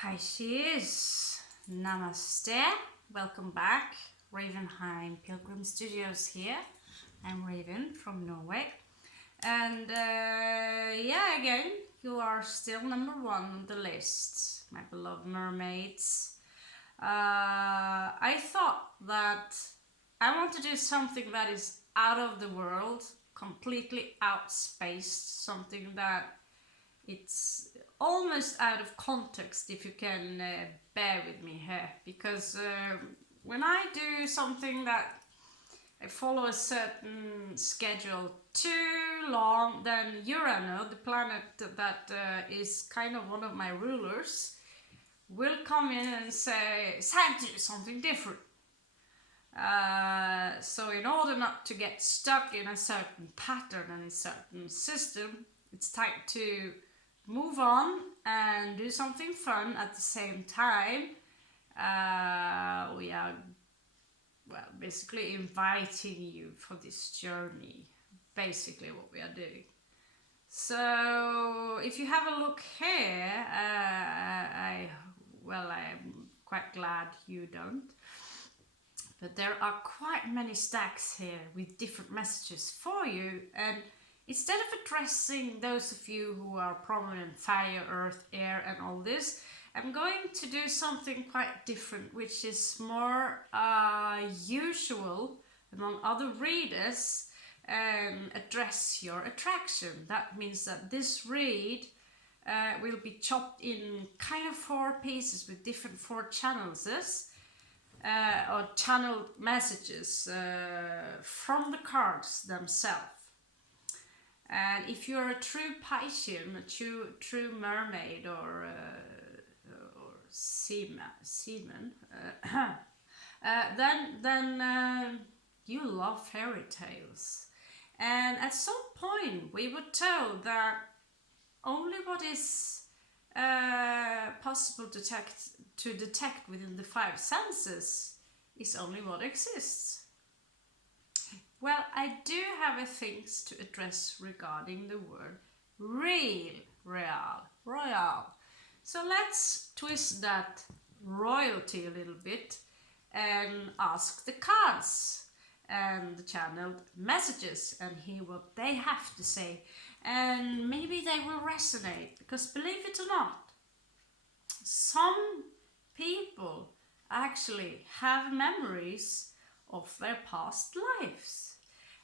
Pisces, Namaste, welcome back. Ravenheim Pilgrim Studios here. I'm Raven from Norway. And again, you are still number one on the list, my beloved mermaids. I thought that I want to do something that is out of the world, completely outspaced, something that it's almost out of context, if you can bear with me here, because when I do something that I follow a certain schedule too long, then Uranus, the planet that is kind of one of my rulers, will come in and say, it's time to do something different. So in order not to get stuck in a certain pattern and a certain system, it's time to move on and do something fun at the same time. We are, basically inviting you for this journey, basically what we are doing. So if you have a look here, I'm quite glad you don't. But there are quite many stacks here with different messages for you, and instead of addressing those of you who are prominent fire, earth, air and all this, I'm going to do something quite different, which is more usual among other readers, and address your attraction. That means that this read will be chopped in kind of 4 pieces with different 4 channels, or channel messages from the cards themselves. And if you're a true Piscean, a true mermaid or seaman, then you love fairy tales. And at some point we were told that only what is possible to detect within the 5 senses is only what exists. Well, I do have things to address regarding the word royal. So let's twist that royalty a little bit and ask the cards and the channeled messages and hear what they have to say. And maybe they will resonate, because believe it or not, some people actually have memories of their past lives.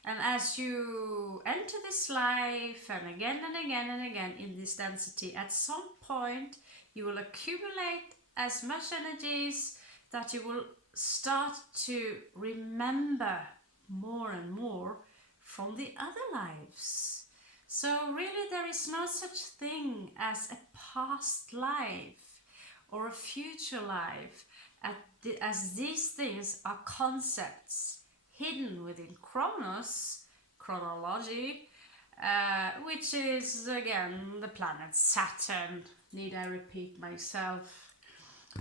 And as you enter this life and again in this density, at some point you will accumulate as much energies that you will start to remember more and more from the other lives. So really there is no such thing as a past life or a future life, as these things are concepts hidden within chronology, which is again the planet Saturn. Need I repeat myself?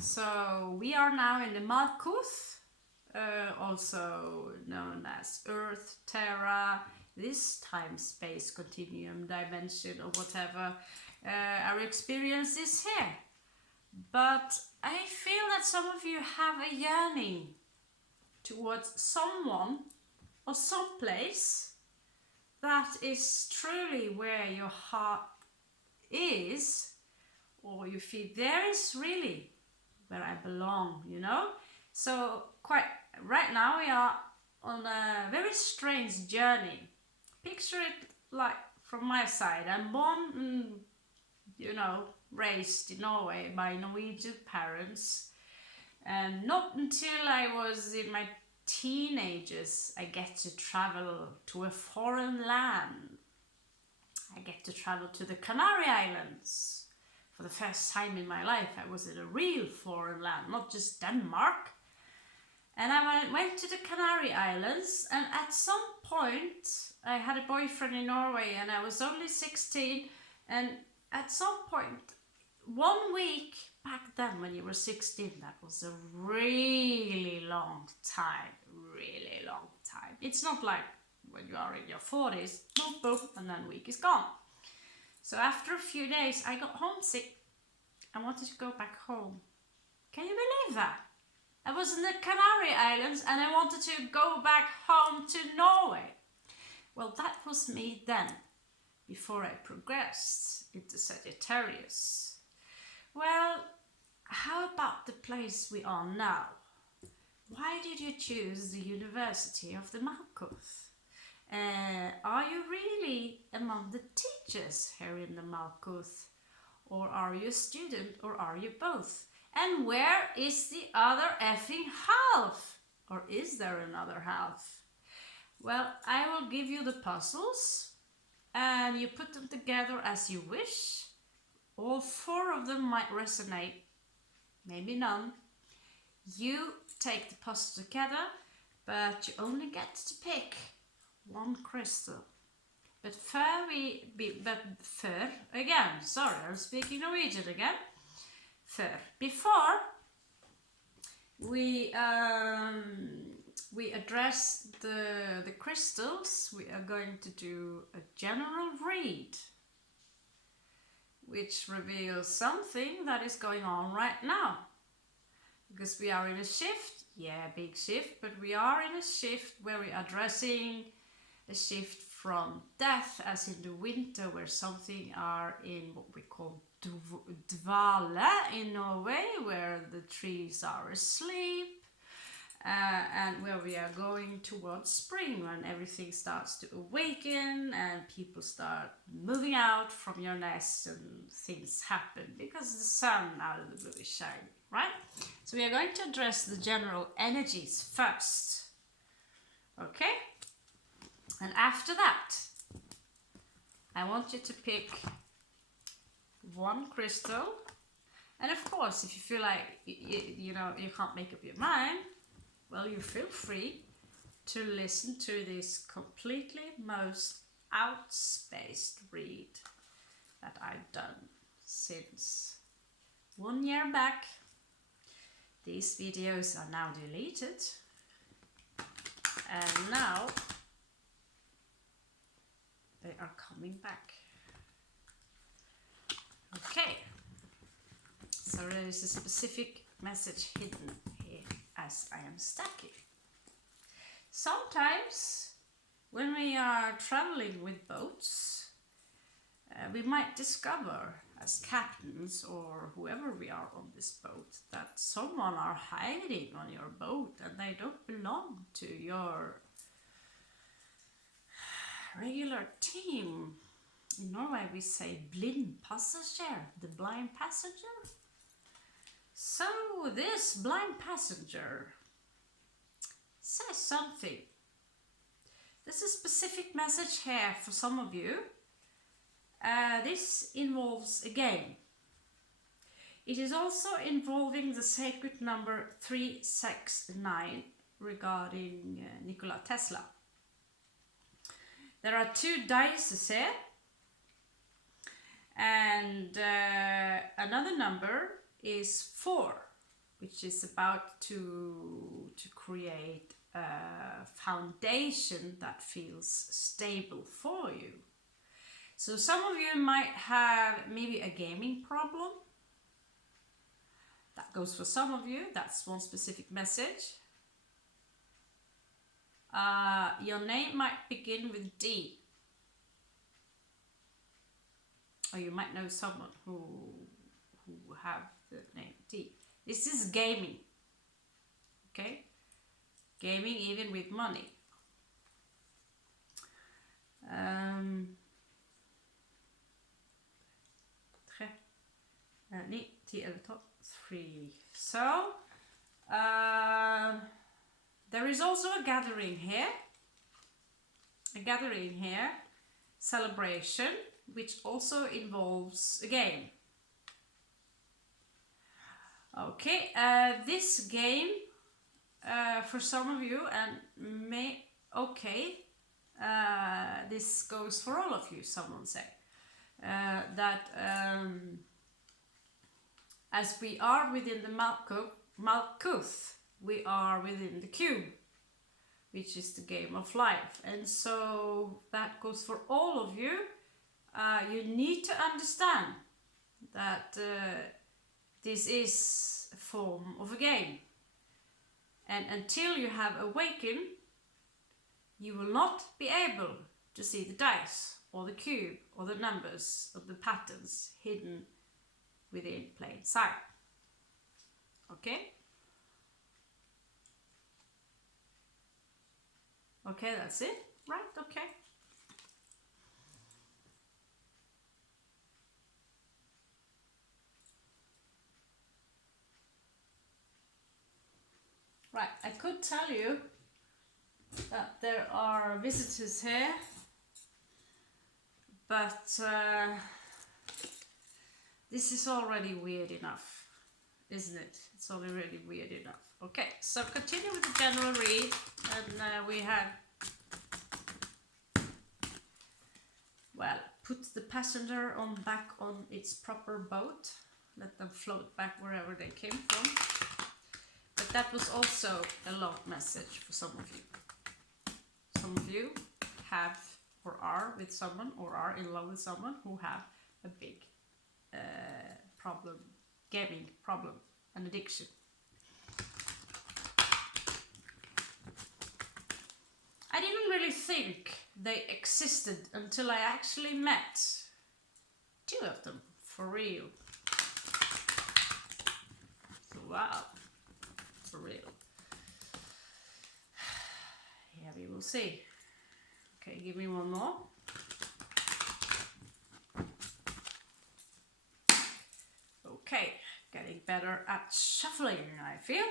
So we are now in the Malkuth, also known as Earth, Terra, this time-space continuum, dimension or whatever our experience is here. But I feel that some of you have a yearning towards someone or someplace that is truly where your heart is, or you feel there is really where I belong, you know. So quite right now we are on a very strange journey. Picture it like from my side. I'm born, raised in Norway by Norwegian parents. And not until I was in my teenagers I get to travel to a foreign land. I get to travel to the Canary Islands. For the first time in my life I was in a real foreign land, not just Denmark. And I went to the Canary Islands, and at some point I had a boyfriend in Norway and I was only 16, and at some point 1 week back then, when you were 16, that was a really long time. It's not like when you are in your 40s, boom, and then a week is gone. So after a few days, I got homesick I wanted to go back home. Can you believe that? I was in the Canary Islands and I wanted to go back home to Norway. Well, that was me then, before I progressed into Sagittarius. Well, how about the place we are now? Why did you choose the University of the Malkuth? Are you really among the teachers here in the Malkuth? Or are you a student, or are you both? And where is the other effing half? Or is there another half? Well, I will give you the puzzles and you put them together as you wish. All 4 of them might resonate, maybe none. You take the puzzle together, but you only get to pick 1 crystal. But again, sorry, I'm speaking Norwegian again. Before we address the crystals, we are going to do a general read, which reveals something that is going on right now. Because we are in a shift, big shift, but we are in a shift where we are addressing a shift from death, as in the winter, where something are in what we call dvale in Norway, where the trees are asleep, and where we are going towards spring, when everything starts to awaken and people start moving out from your nest and things happen because the sun out of the blue is shining, right? So we are going to address the general energies first, okay? And after that, I want you to pick 1 crystal. And of course, if you feel like you can't make up your mind, well, you feel free to listen to this completely most outspaced read that I've done since 1 year back. These videos are now deleted, and now they are coming back. Okay, so there is a specific message hidden here as I am stacking. Sometimes when we are traveling with boats, we might discover as captains or whoever we are on this boat that someone are hiding on your boat and they don't belong to your regular team. In Norway we say blind passenger, the blind passenger. So this blind passenger says something. There's a specific message here for some of you. This involves a game. It is also involving the sacred number 369 regarding Nikola Tesla. There are 2 dices here, and another number is 4, which is about to create a foundation that feels stable for you. So some of you might have maybe a gaming problem. That goes for some of you. That's one specific message. Your name might begin with D. Or you might know someone who have the name D. This is gaming. Okay? Gaming even with money. 9, 10, 11, 12, 3. So, there is also a gathering here. Celebration, which also involves a game. Okay, this game, for some of you, and this goes for all of you, someone say, as we are within the Malkuth, we are within the cube, which is the game of life. And so that goes for all of you. You need to understand that this is a form of a game. And until you have awakened, you will not be able to see the dice or the cube or the numbers or the patterns hidden within plain sight. Okay? Okay, that's it? Right, okay. Right, I could tell you that there are visitors here, but this is already weird enough, isn't it? It's already weird enough. Okay, so continue with the general read, and we have, well, put the passenger back on its proper boat, let them float back wherever they came from. But that was also a love message for some of you. Some of you have or are with someone or are in love with someone who have a big problem, gaming problem, an addiction. I didn't really think they existed until I actually met two of them for real. So, wow. For real. Yeah, we will see. Okay, give me one more. Okay, getting better at shuffling, I feel.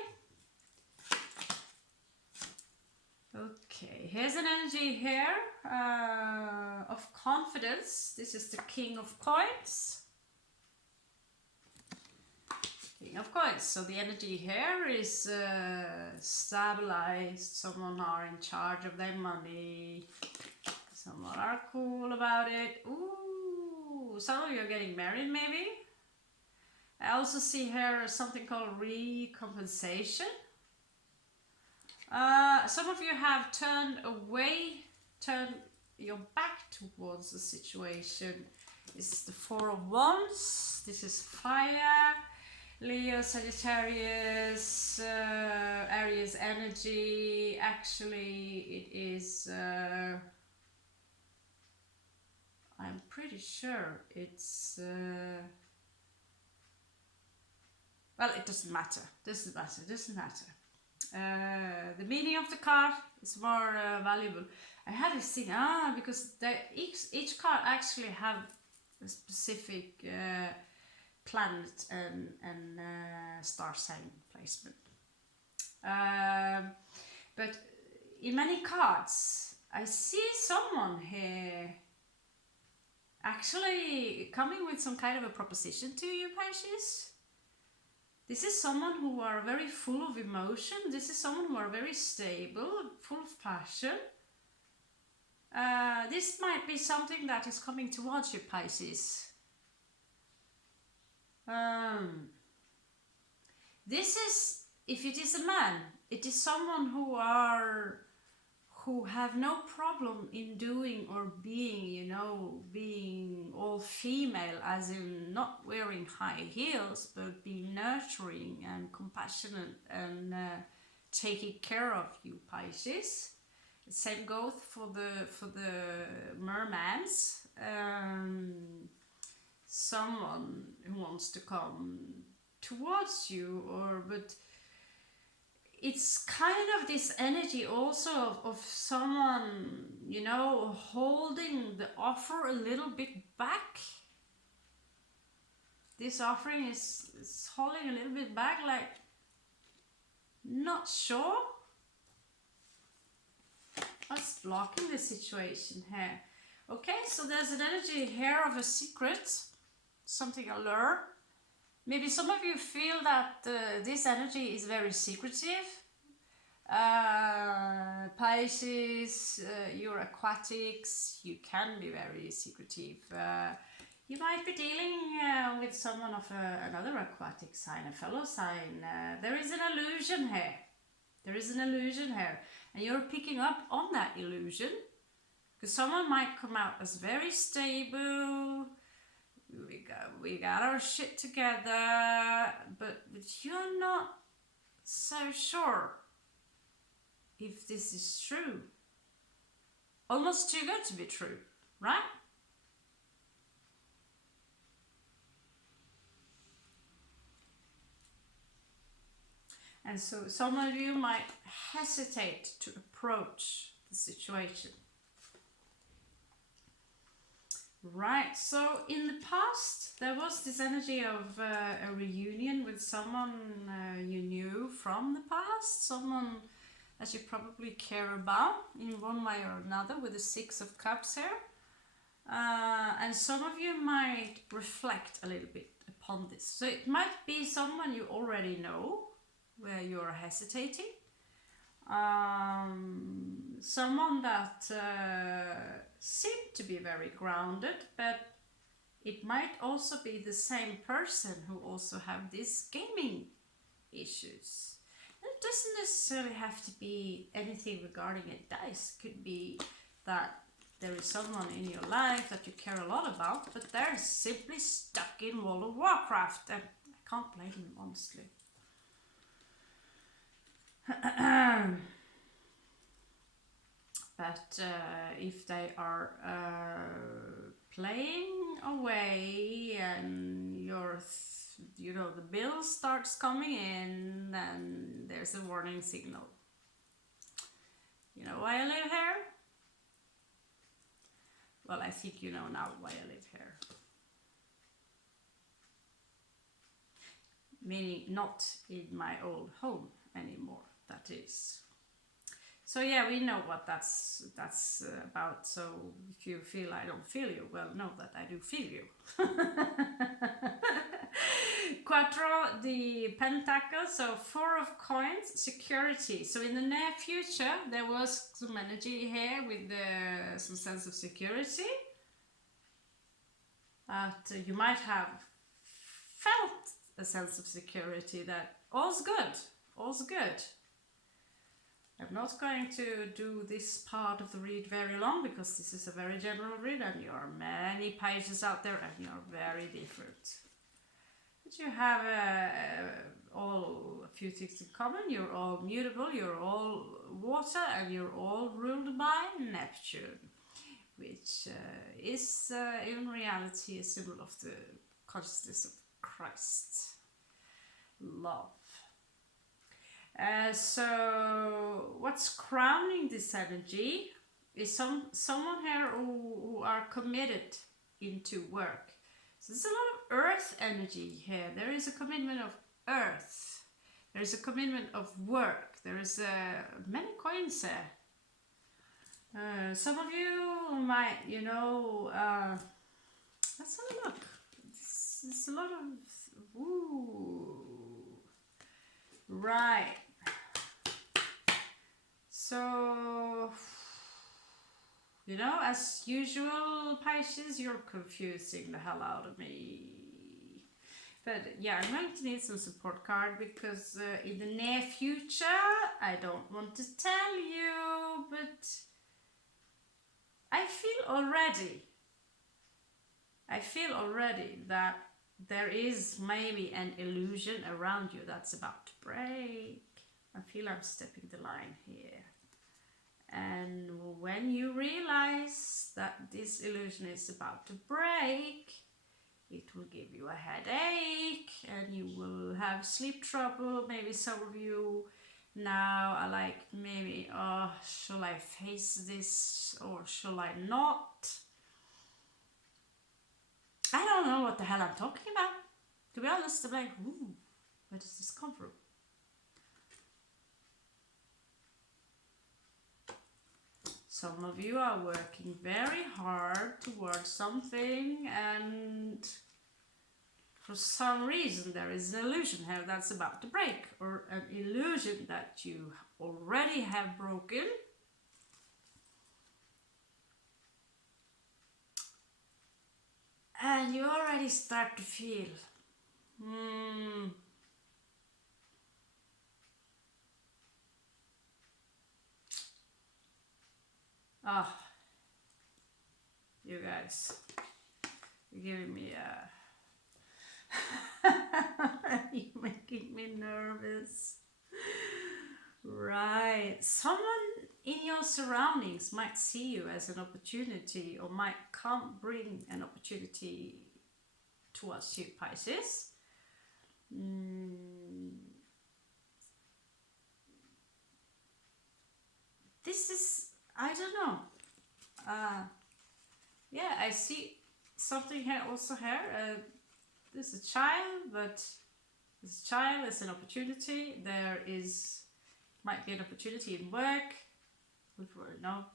Okay, here's an energy here of confidence. This is the King of Coins. King of Coins. So the energy here is stabilized. Someone are in charge of their money. Someone are cool about it. Ooh, some of you are getting married maybe. I also see here something called recompensation. Some of you have turned your back towards the situation. This is the Four of Wands. This is fire. Leo, Sagittarius, Aries energy. Actually, it is, I'm pretty sure it's, well, it doesn't matter. Doesn't matter. The meaning of the card is more valuable. I had this thing, because each card actually have a specific planet and star sign placement. But in many cards, I see someone here actually coming with some kind of a proposition to you, Pisces. This is someone who are very full of emotion. This is someone who are very stable, full of passion. This might be something that is coming towards you, Pisces. This is, if it is a man, it is someone who have no problem in doing or being, being all female, as in not wearing high heels, but being nurturing and compassionate and taking care of you, Pisces. The same goes for the mermaids. Someone who wants to come towards you, but it's kind of this energy also of someone, holding the offer a little bit back. This offering is holding a little bit back, like not sure what's blocking the situation here. Okay, so there's an energy here of a secret, something allure. Maybe some of you feel that this energy is very secretive. Pisces, you're aquatics, you can be very secretive. You might be dealing with someone of another aquatic sign, a fellow sign. There is an illusion here. And you're picking up on that illusion. Because someone might come out as very stable. We got our shit together, but you're not so sure if this is true. Almost too good to be true, right? And so some of you might hesitate to approach the situation. Right, so in the past there was this energy of a reunion with someone you knew from the past, someone that you probably care about in one way or another, with the Six of Cups here. And some of you might reflect a little bit upon this. So it might be someone you already know, where you're hesitating. Someone that seemed to be very grounded, but it might also be the same person who also have these gaming issues. It doesn't necessarily have to be anything regarding a dice. It could be that there is someone in your life that you care a lot about, but they're simply stuck in World of Warcraft, and I can't blame them, honestly. But if they are playing away and the bill starts coming in, then there's a warning signal. You know why I live here? Well, I think you know now why I live here. Meaning not in my old home anymore, that is. So yeah, we know what that's about. So if you feel I don't feel you, well, know that I do feel you. Quattro, the pentacle, so 4 of coins, security. So in the near future, there was some energy here with some sense of security. That you might have felt a sense of security, that all's good, all's good. I'm not going to do this part of the read very long, because this is a very general read and there are many Pisces out there and you're very different. But you have all a few things in common. You're all mutable, you're all water, and you're all ruled by Neptune, which is in reality a symbol of the consciousness of Christ, love. So what's crowning this energy is someone here who are committed into work. So there's a lot of earth energy here. There is a commitment of earth. There is a commitment of work. There is many coins there. Some of you might, let's have a look. It's a lot of, right. So, as usual, Pisces, you're confusing the hell out of me. But yeah, I'm going to need some support card, because in the near future, I don't want to tell you, but I feel already that there is maybe an illusion around you that's about to break. I feel I'm stepping the line here. And when you realize that this illusion is about to break, it will give you a headache and you will have sleep trouble. Maybe some of you now are like, maybe, shall I face this or shall I not? I don't know what the hell I'm talking about. To be honest, I'm like, where does this come from? Some of you are working very hard towards something, and for some reason there is an illusion here that's about to break, or an illusion that you already have broken. And you already start to feel, you guys, you're giving me you're making nervous. Right. Someone in your surroundings might see you as an opportunity or might bring an opportunity towards you, Pisces. This is, I don't know. Yeah, I see something here also here. This is a child, but this child is an opportunity. There might be an opportunity in work. No.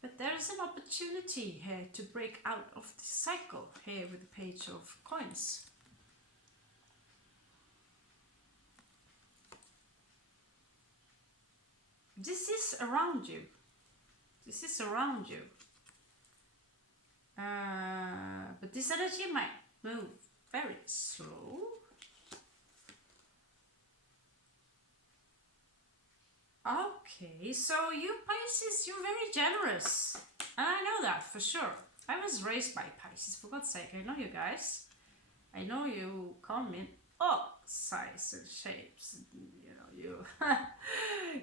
But there is an opportunity here to break out of the cycle here with the Page of Coins. This is around you. This is around you. But this energy might move very slow. Okay, so you Pisces, you're very generous. And I know that for sure. I was raised by Pisces, for God's sake. I know you guys. I know you come in all sizes and shapes. You know,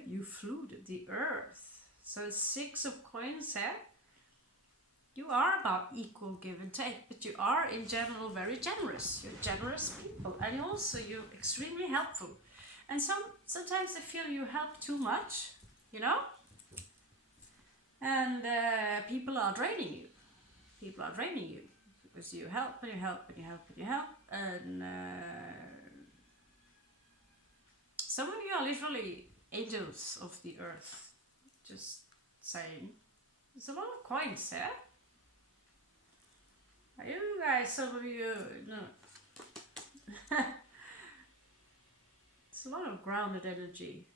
you flew the earth. So 6 of coins here. You are about equal give and take, but you are in general very generous. You're generous people, and also you're extremely helpful. And sometimes I feel you help too much, you know? And people are draining you. People are draining you because you help and you help and you help and you help. And some of you are literally angels of the earth. Just saying. There's a lot of coins here. Are you guys, some of you, no. It's a lot of grounded energy.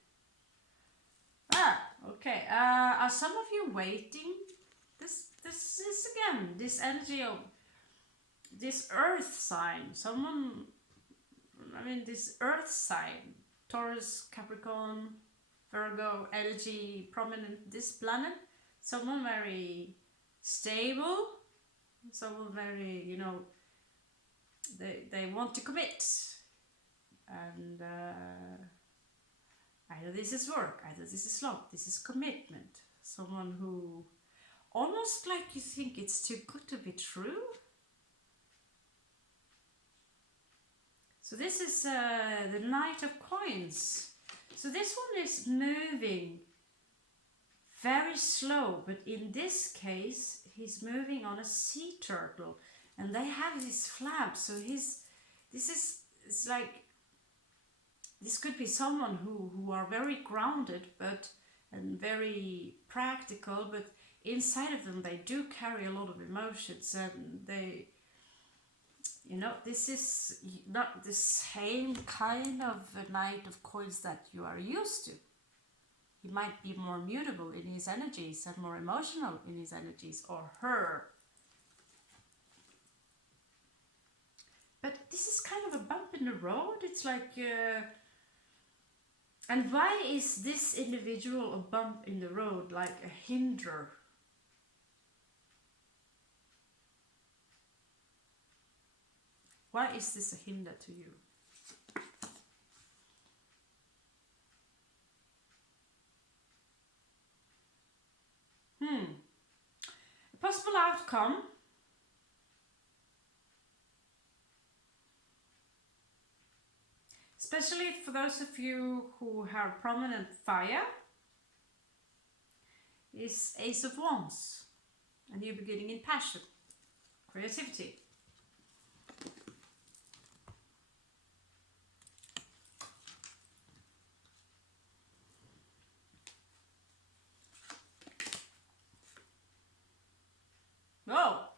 Okay. Are some of you waiting? This is again this energy of this earth sign. This earth sign, Taurus, Capricorn, Virgo energy prominent. This planet, someone very stable, someone very, they want to commit. And either this is work, either this is love, this is commitment. Someone who almost like you think it's too good to be true. So this is the Knight of Coins. So this one is moving very slow, but in this case he's moving on a sea turtle, and they have these flaps. So it's like, this could be someone who are very grounded and very practical, but inside of them they do carry a lot of emotions, and they, this is not the same kind of a Knight of Coins that you are used to. He might be more mutable in his energies and more emotional in his energies, or her. But this is kind of a bump in the road. It's like, and why is this individual a bump in the road, like a hinder? Why is this a hinder to you? A possible outcome. Especially for those of you who have prominent fire, is Ace of Wands. A new beginning in passion, creativity. Oh,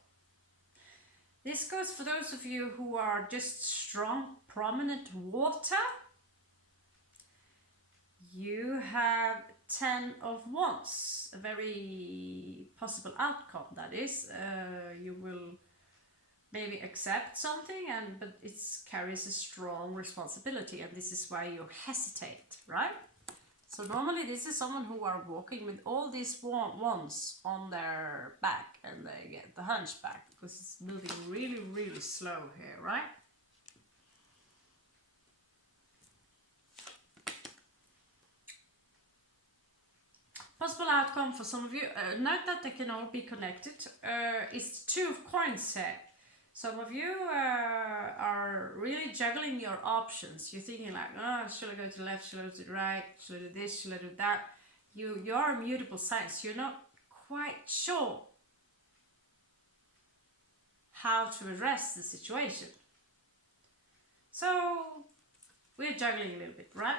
this goes for those of you who are just strong, prominent water. You have 10 of Wands, a very possible outcome, that is. You will maybe accept something, but it carries a strong responsibility, and this is why you hesitate, right? So normally this is someone who are walking with all these wands on their back, and they get the hunchback because it's moving really, really slow here, right? Possible outcome for some of you, note that they can all be connected, is 2 of coins here. Some of you are really juggling your options. You're thinking like, oh, should I go to the left, should I go to the right, should I do this, should I do that? You're mutable signs. You're not quite sure how to address the situation. So we're juggling a little bit, right?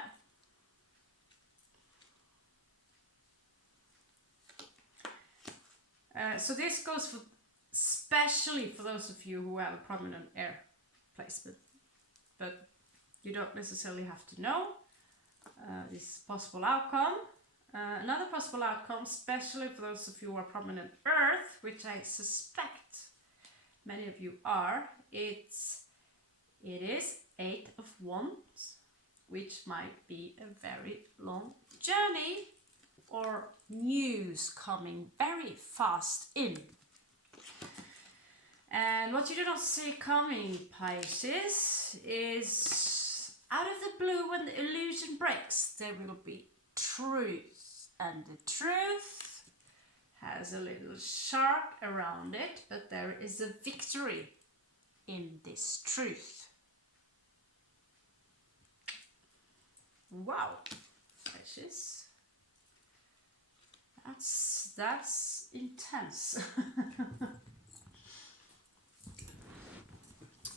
So this goes for especially for those of you who have a prominent air placement, but you don't necessarily have to know this possible outcome. Another possible outcome, especially for those of you who are prominent Earth, which I suspect many of you are, it is 8 of Wands, which might be a very long journey or news coming very fast in. And what you do not see coming, Pisces, is out of the blue, when the illusion breaks, there will be truth. And the truth has a little shark around it, but there is a victory in this truth. Wow, Pisces. That's intense.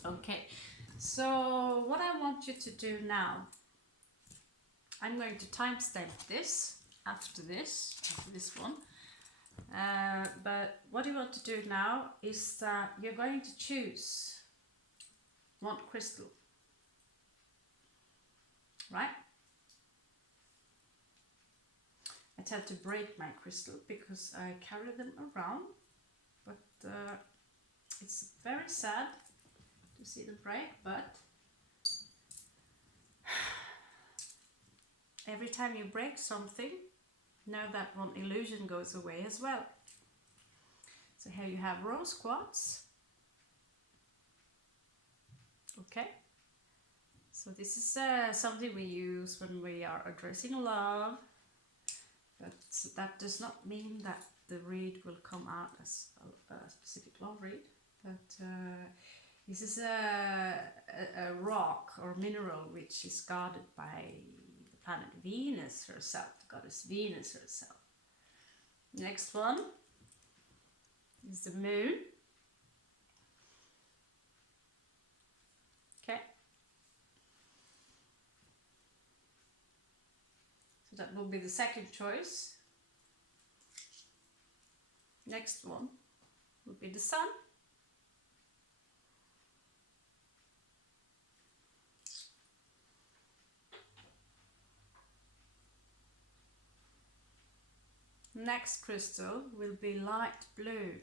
Okay, so what I want you to do now, I'm going to timestamp this after this one. But what you want to do now is that you're going to choose one crystal, right? I tend to break my crystal because I carry them around, but it's very sad to see them break, but every time you break something, know that one illusion goes away as well. So here you have rose quartz. Okay, so this is something we use when we are addressing love, but that does not mean that the read will come out as a specific love read, but this is a rock or mineral which is guarded by the planet Venus herself, the goddess Venus herself. Next one is the moon. Okay. So that will be the second choice. Next one will be the sun. Next crystal will be light blue.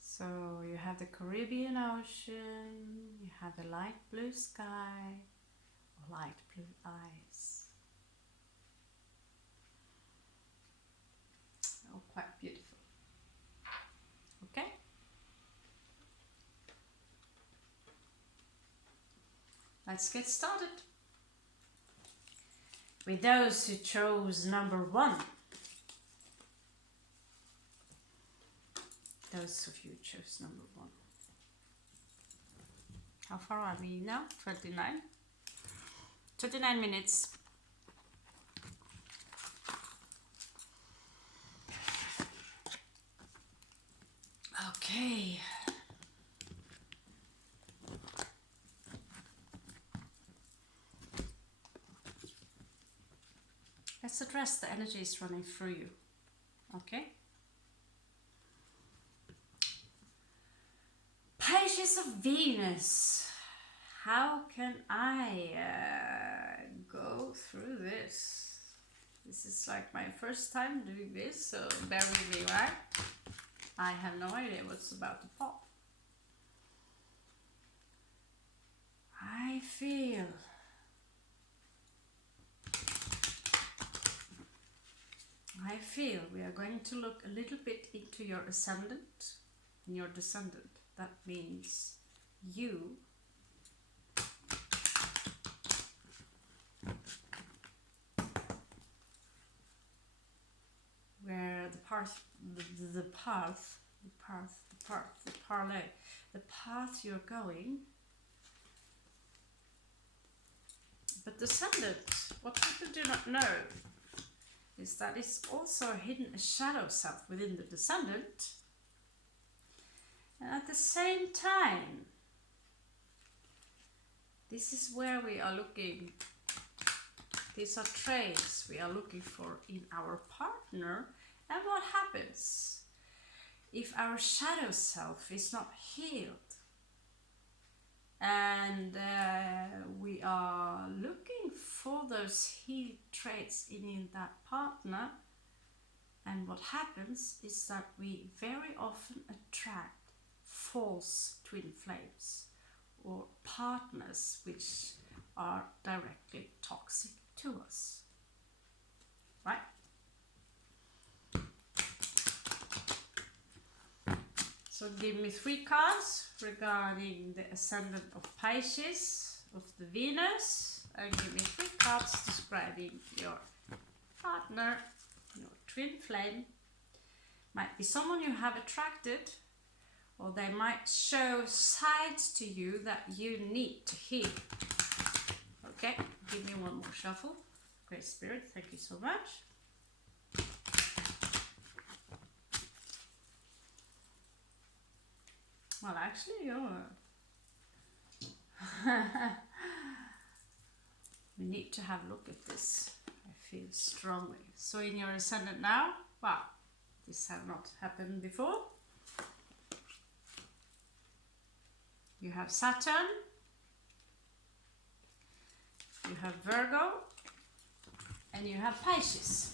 So you have the Caribbean Ocean, you have the light blue sky, or light blue eyes. Oh, quite beautiful. Okay? Let's get started with those who chose number 1. Those of you who chose number 1. How far are we now? 29? 29 minutes. Okay. Let's address the energies running through you. Okay? Pages of Venus. How can I go through this? This is like my first time doing this, so bear with me, right? I have no idea what's about to pop. I feel we are going to look a little bit into your ascendant and your descendant. That means you path, the parlay, the path you're going. But descendant, what people do not know is that it's also hidden a shadow self within the descendant. And at the same time, this is where we are looking. These are traits we are looking for in our partner. And what happens if our shadow self is not healed? And we are looking for those healed traits in that partner. And what happens is that we very often attract false twin flames or partners which are directly toxic to us, right? So give me 3 cards regarding the ascendant of Pisces, of the Venus, and give me 3 cards describing your partner, your twin flame. Might be someone you have attracted, or they might show sides to you that you need to heal. Okay, give me one more shuffle. Great Spirit, thank you so much. Well, actually, we need to have a look at this. I feel strongly. So in your ascendant now, wow, this has not happened before. You have Saturn, you have Virgo, and you have Pisces.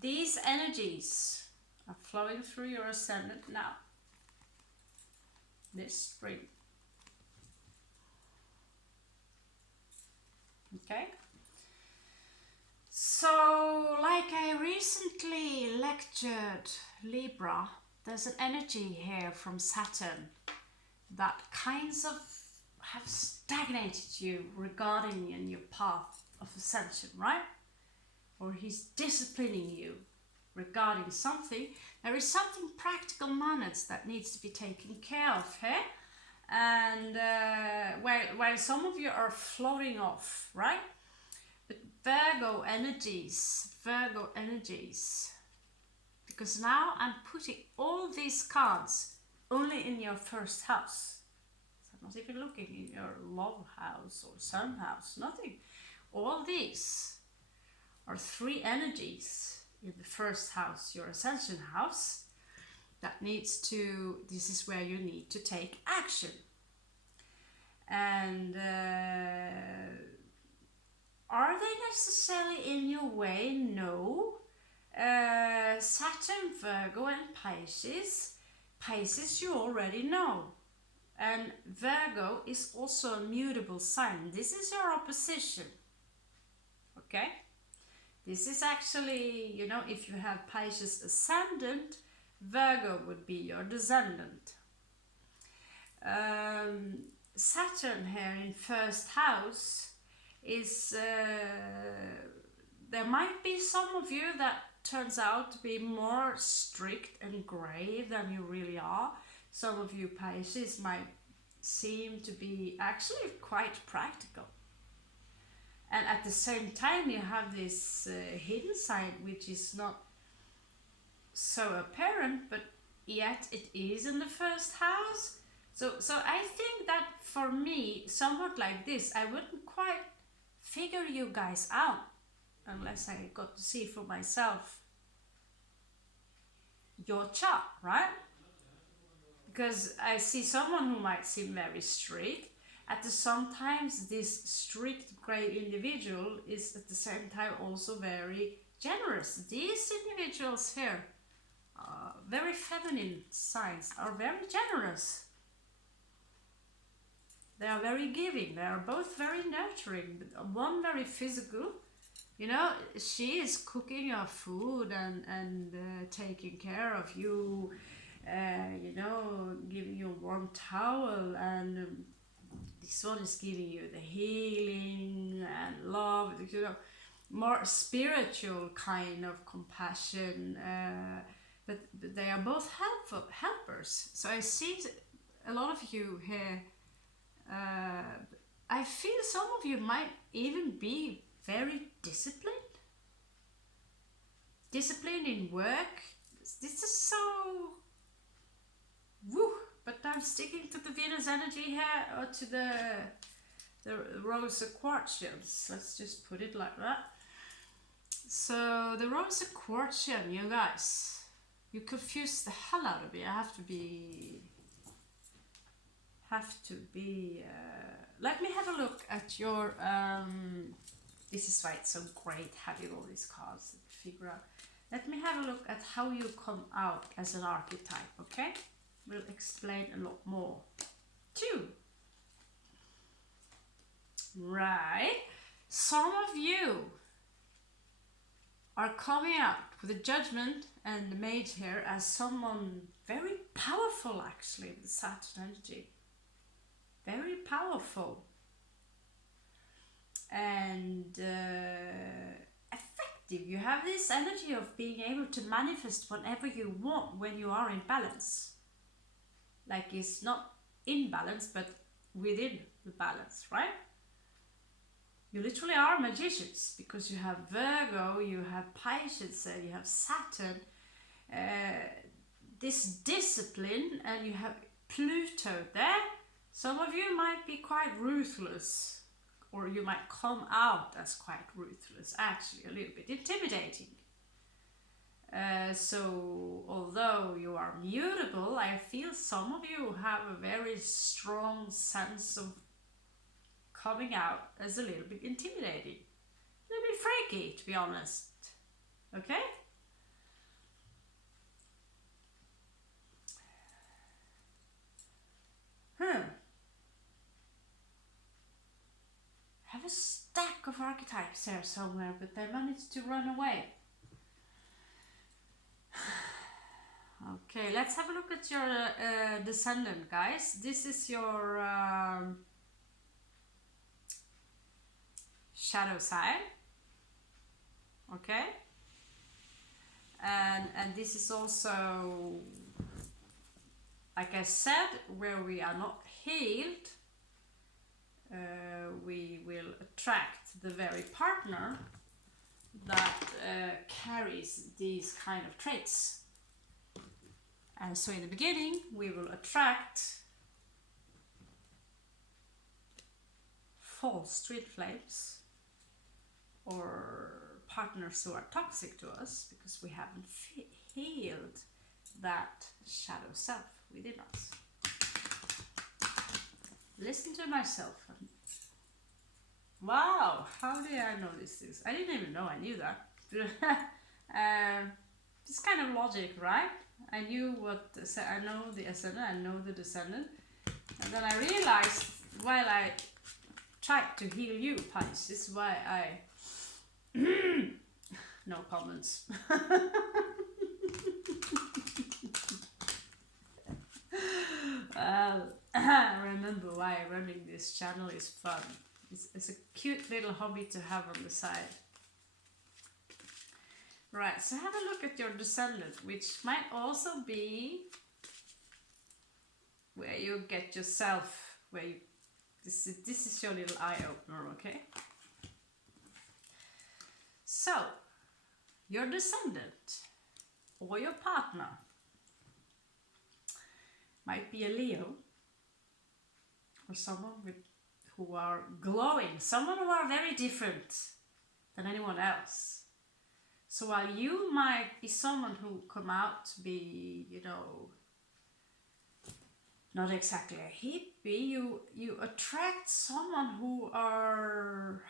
These energies are flowing through your ascendant now, this spring. Okay? So, like I recently lectured Libra, there's an energy here from Saturn that kinds of have stagnated you regarding in your path of ascension, right? Or he's disciplining you regarding something. There is something practical manners that needs to be taken care of here. And while some of you are floating off, right? But Virgo energies, because now I'm putting all these cards only in your first house. So I'm not even looking in your love house or sun house, nothing. All these are 3 energies in the first house, your ascension house, that needs to, this is where you need to take action. And are they necessarily in your way? No. Saturn, Virgo and Pisces. Pisces you already know. And Virgo is also a mutable sign. This is your opposition. Okay? This is actually, you know, if you have Pisces ascendant, Virgo would be your descendant. Saturn here in first house is, there might be some of you that turns out to be more strict and grave than you really are. Some of you Pisces might seem to be actually quite practical. And at the same time you have this hidden side which is not so apparent, but yet it is in the first house. So I think that for me, somewhat like this, I wouldn't quite figure you guys out unless I got to see for myself your chart, right? Because I see someone who might seem very strict. At the sometimes this strict grey individual is at the same time also very generous. These individuals here, very feminine signs, are very generous. They are very giving. They are both very nurturing. One very physical. You know, she is cooking your food and taking care of you. You know, giving you a warm towel and This one is giving you the healing and love, you know, more spiritual kind of compassion, but they are both helpers. So I see a lot of you here, I feel some of you might even be very disciplined. Disciplined in work. This is so... woo! But I'm sticking to the Venus energy here, or to the Rose Quartzians. Let's just put it like that. So the Rose Quartzian, you guys, you confuse the hell out of me. I have to be... let me have a look at your... this is why it's so great having all these cards to figure out. Let me have a look at how you come out as an archetype, okay? We'll explain a lot more too. Right. Some of you are coming out with the Judgment and the Mage here as someone very powerful, actually, with the Saturn energy. Very powerful. And effective. You have this energy of being able to manifest whatever you want when you are in balance. Like it's not in balance, but within the balance, right? You literally are magicians because you have Virgo, you have Pisces, you have Saturn, this discipline, and you have Pluto there. Some of you might be quite ruthless, or you might come out as quite ruthless, actually a little bit intimidating. So although you are mutable, I feel some of you have a very strong sense of coming out as a little bit intimidating, a little bit freaky, to be honest. Okay? I have a stack of archetypes here somewhere, but they managed to run away. Okay, let's have a look at your descendant, guys. This is your shadow sign. Okay, and this is also, like I said, where we are not healed, we will attract the very partner that carries these kind of traits. And so in the beginning we will attract false twin flames, or partners who are toxic to us because we haven't healed that shadow self within us. Listen to myself. Wow, how did I notice this? I didn't even know I knew that. This kind of logic, right? I knew what, I know the ascendant, I know the descendant. And then I realized while I tried to heal you, Pisces, why I... no comments. Remember why running this channel is fun. It's a cute little hobby to have on the side. Right, so have a look at your descendant, which might also be where you get yourself, where you, this is your little eye opener, okay? So, your descendant or your partner might be a Leo, or someone who are glowing, someone who are very different than anyone else. So while you might be someone who come out to be, you know, not exactly a hippie, you attract someone who are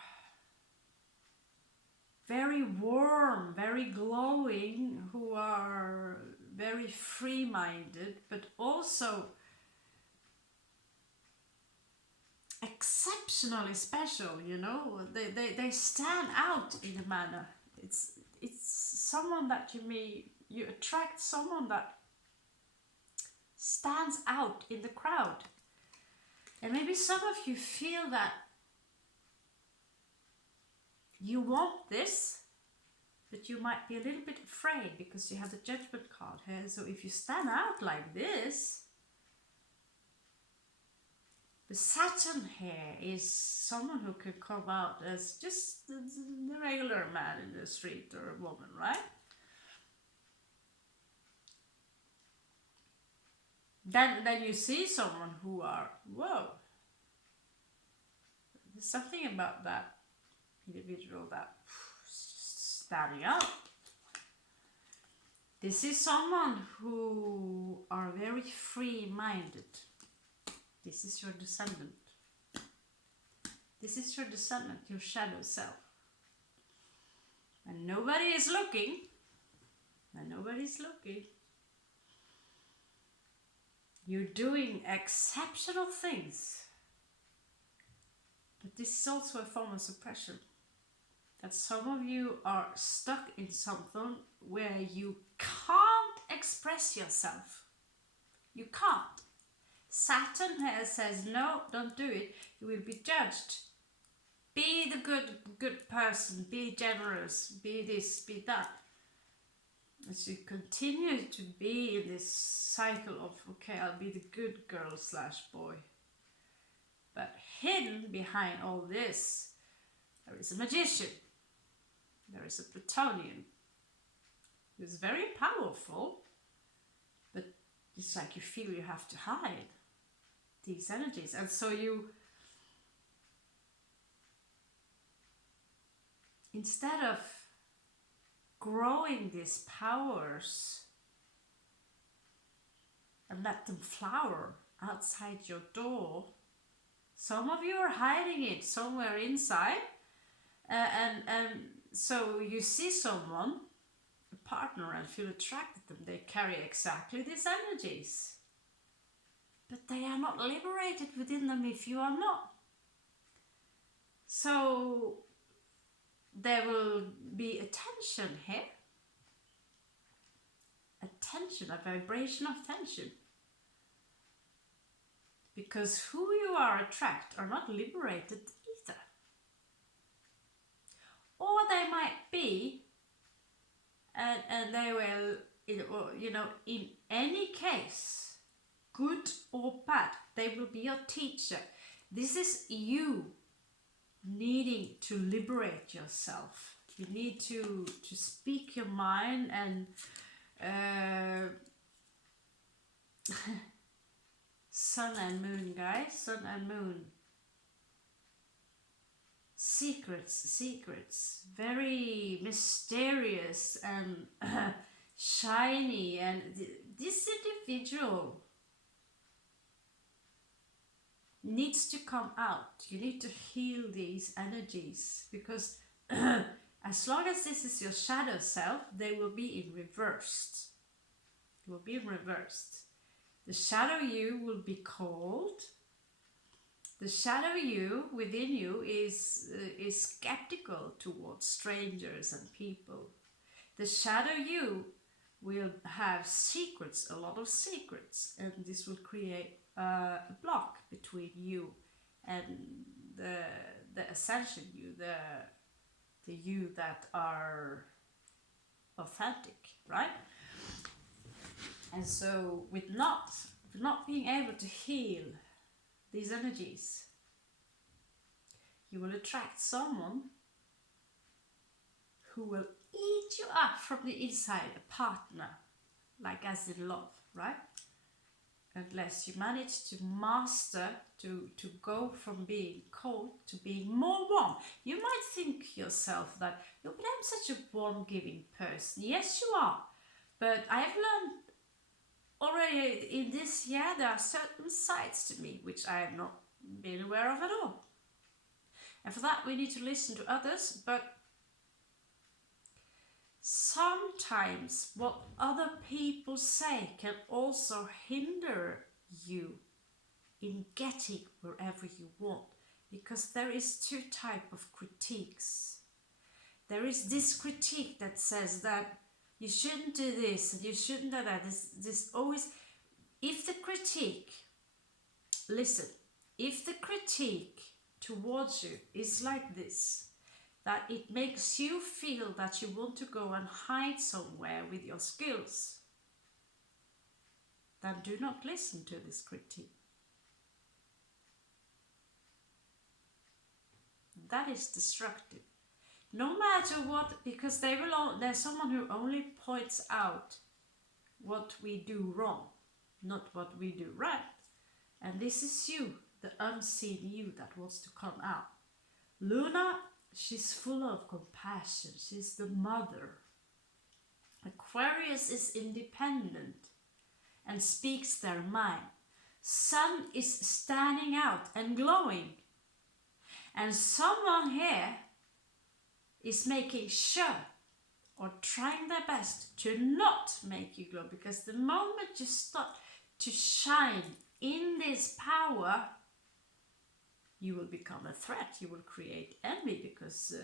very warm, very glowing, who are very free-minded, but also exceptionally special, you know. They stand out in a manner. It's someone that you attract someone that stands out in the crowd. And maybe some of you feel that you want this, but you might be a little bit afraid because you have the Judgment card here. So if you stand out like this, the Saturn here is someone who can come out as just the regular man in the street or a woman, right? Then you see someone who are, whoa, there's something about that individual that is just standing out. This is someone who are very free-minded. This is your descendant. This is your descendant, your shadow self. And nobody is looking. And nobody's looking. You're doing exceptional things. But this is also a form of suppression. That some of you are stuck in something where you can't express yourself. You can't. Saturn here says, no, don't do it. You will be judged. Be the good person. Be generous. Be this, be that. As you continue to be in this cycle of, okay, I'll be the good girl / boy. But hidden behind all this, there is a magician. There is a Plutonian who is very powerful, but it's like you feel you have to hide these energies. And so you, instead of growing these powers and let them flower outside your door, some of you are hiding it somewhere inside, and so you see someone, a partner, and feel attracted to them. They carry exactly these energies, but they are not liberated within them if you are not. So there will be a tension here, a tension, a vibration of tension, because who you are attract are not liberated either. Or they might be, and they will, you know, in any case, good or bad, they will be your teacher. This is you needing to liberate yourself. You need to speak your mind and sun and moon, guys, sun and moon. Secrets, very mysterious and shiny, and this individual needs to come out. You need to heal these energies, because as long as this is your shadow self, they will be in reversed. It will be in reversed. The shadow you will be cold. The shadow you within you is skeptical towards strangers and people. The shadow you will have secrets, a lot of secrets, and this will create a block between you and the ascension you, the you that are authentic, right? And so with not being able to heal these energies, you will attract someone who will eat you up from the inside, a partner, like as in love, right? Unless you manage to master to go from being cold to being more warm. You might think yourself that, oh, but I'm such a warm giving person. Yes, you are. But I have learned already in this year, there are certain sides to me which I have not been aware of at all. And for that we need to listen to others, but sometimes what other people say can also hinder you in getting wherever you want, because there is two types of critiques. There is this critique that says that you shouldn't do this and you shouldn't do that. This always, if the critique, listen, if the critique towards you is like this, that it makes you feel that you want to go and hide somewhere with your skills, then do not listen to this critique. That is destructive. No matter what, because there's someone who only points out what we do wrong, not what we do right. And this is you, the unseen you that wants to come out. Luna, she's full of compassion. She's the mother. Aquarius is independent and speaks their mind. Sun is standing out and glowing. And someone here is making sure or trying their best to not make you glow, because the moment you start to shine in this power, you will become a threat. You will create envy, because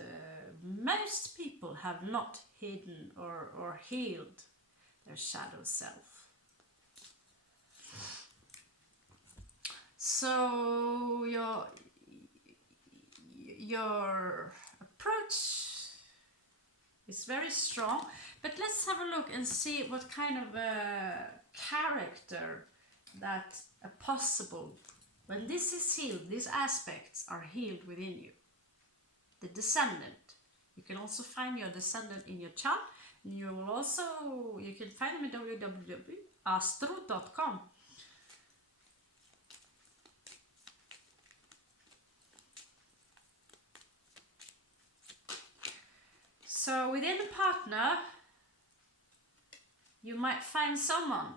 most people have not hidden or healed their shadow self. So your approach is very strong, but let's have a look and see what kind of a character that are possible when this is healed. These aspects are healed within you. The descendant. You can also find your descendant in your chart. And you can find them at www.astro.com. So within a partner, you might find someone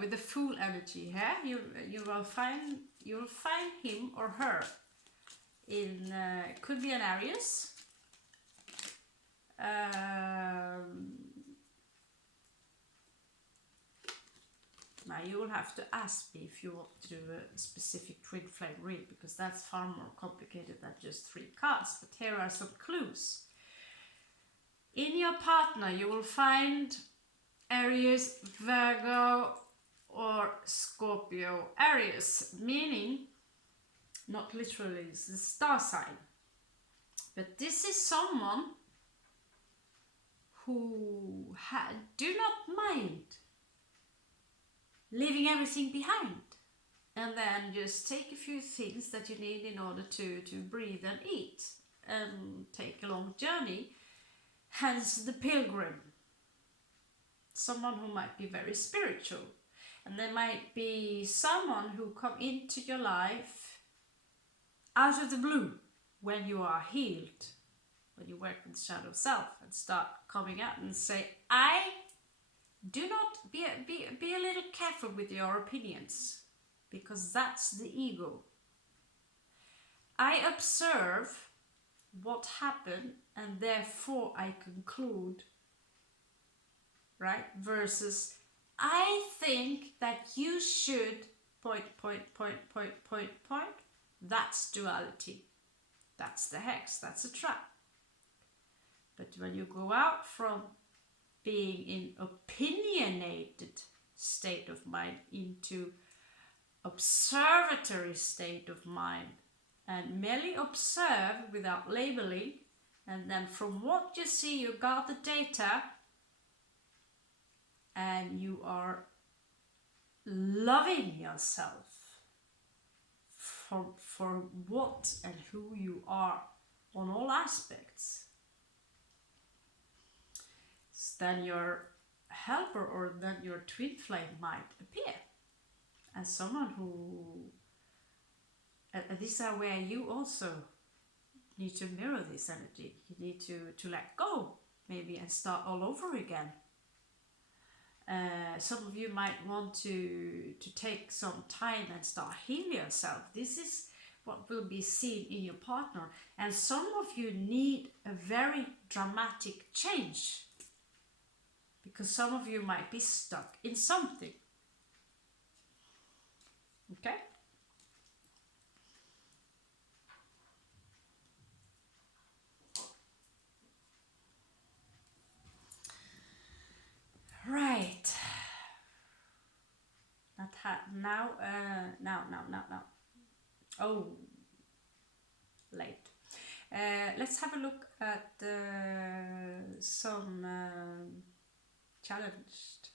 with the Fool energy here. You'll find him or her in could be an Aries. Now you will have to ask me if you want to do a specific twin flame read, because that's far more complicated than just 3 cards. But here are some clues. In your partner, you will find Aries, Virgo, or Scorpio. Aries, meaning, not literally, it's the star sign. But this is someone who do not mind leaving everything behind, and then just take a few things that you need in order to breathe and eat and take a long journey. Hence the pilgrim. Someone who might be very spiritual. And there might be someone who come into your life out of the blue when you are healed, when you work with shadow self and start coming out and say, I do not be a little careful with your opinions, because that's the ego. I observe what happened and therefore I conclude, right? Versus I think that you should ... That's duality. That's the hex. That's a trap. But when you go out from being in opinionated state of mind into observatory state of mind, and merely observe without labeling, and then from what you see you got the data, and you are loving yourself for what and who you are on all aspects, then your helper or then your twin flame might appear as someone who, and this is where you also need to mirror this energy. You need to let go maybe and start all over again. Some of you might want to take some time and start healing yourself. This is what will be seen in your partner. And some of you need a very dramatic change, because some of you might be stuck in something. Okay? Right. Now. Oh, late. Let's have a look at some challenged,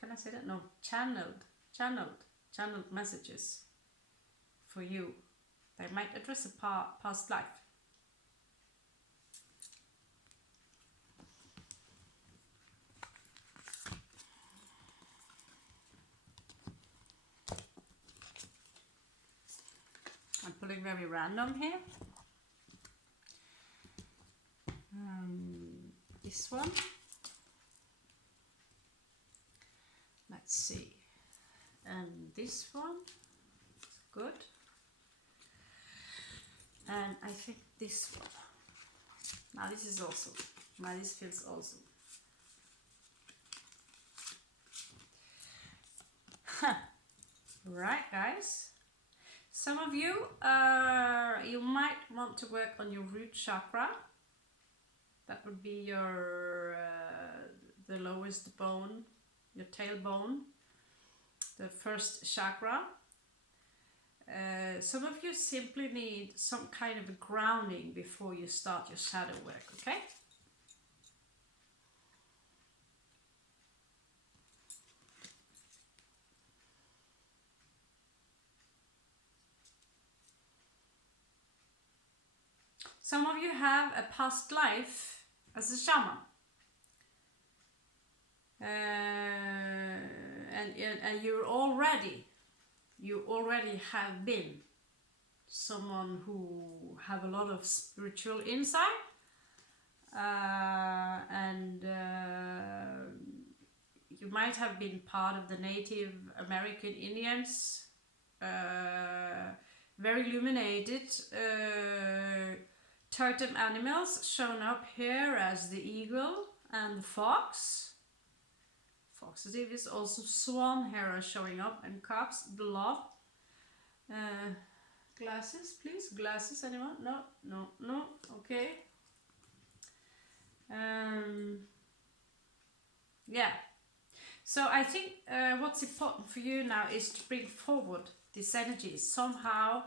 can I say that? No, channeled messages for you. They might address a past life. I'm pulling very random here. This one. Let's see. And this one. Good. And I think this one. Now this is awesome. Now this feels awesome. Right, guys. Some of you, you might want to work on your root chakra. That would be your the lowest bone, your tailbone, the first chakra. Some of you simply need some kind of a grounding before you start your shadow work, okay? Some of you have a past life as a shaman. And you already have been someone who have a lot of spiritual insight, and you might have been part of the Native American Indians, very illuminated totem animals shown up here as the eagle and the fox. Foxative is also swan here showing up, and cups, the love. Glasses, please. Glasses, anyone? No. Okay. Yeah. So I think what's important for you now is to bring forward this energy somehow.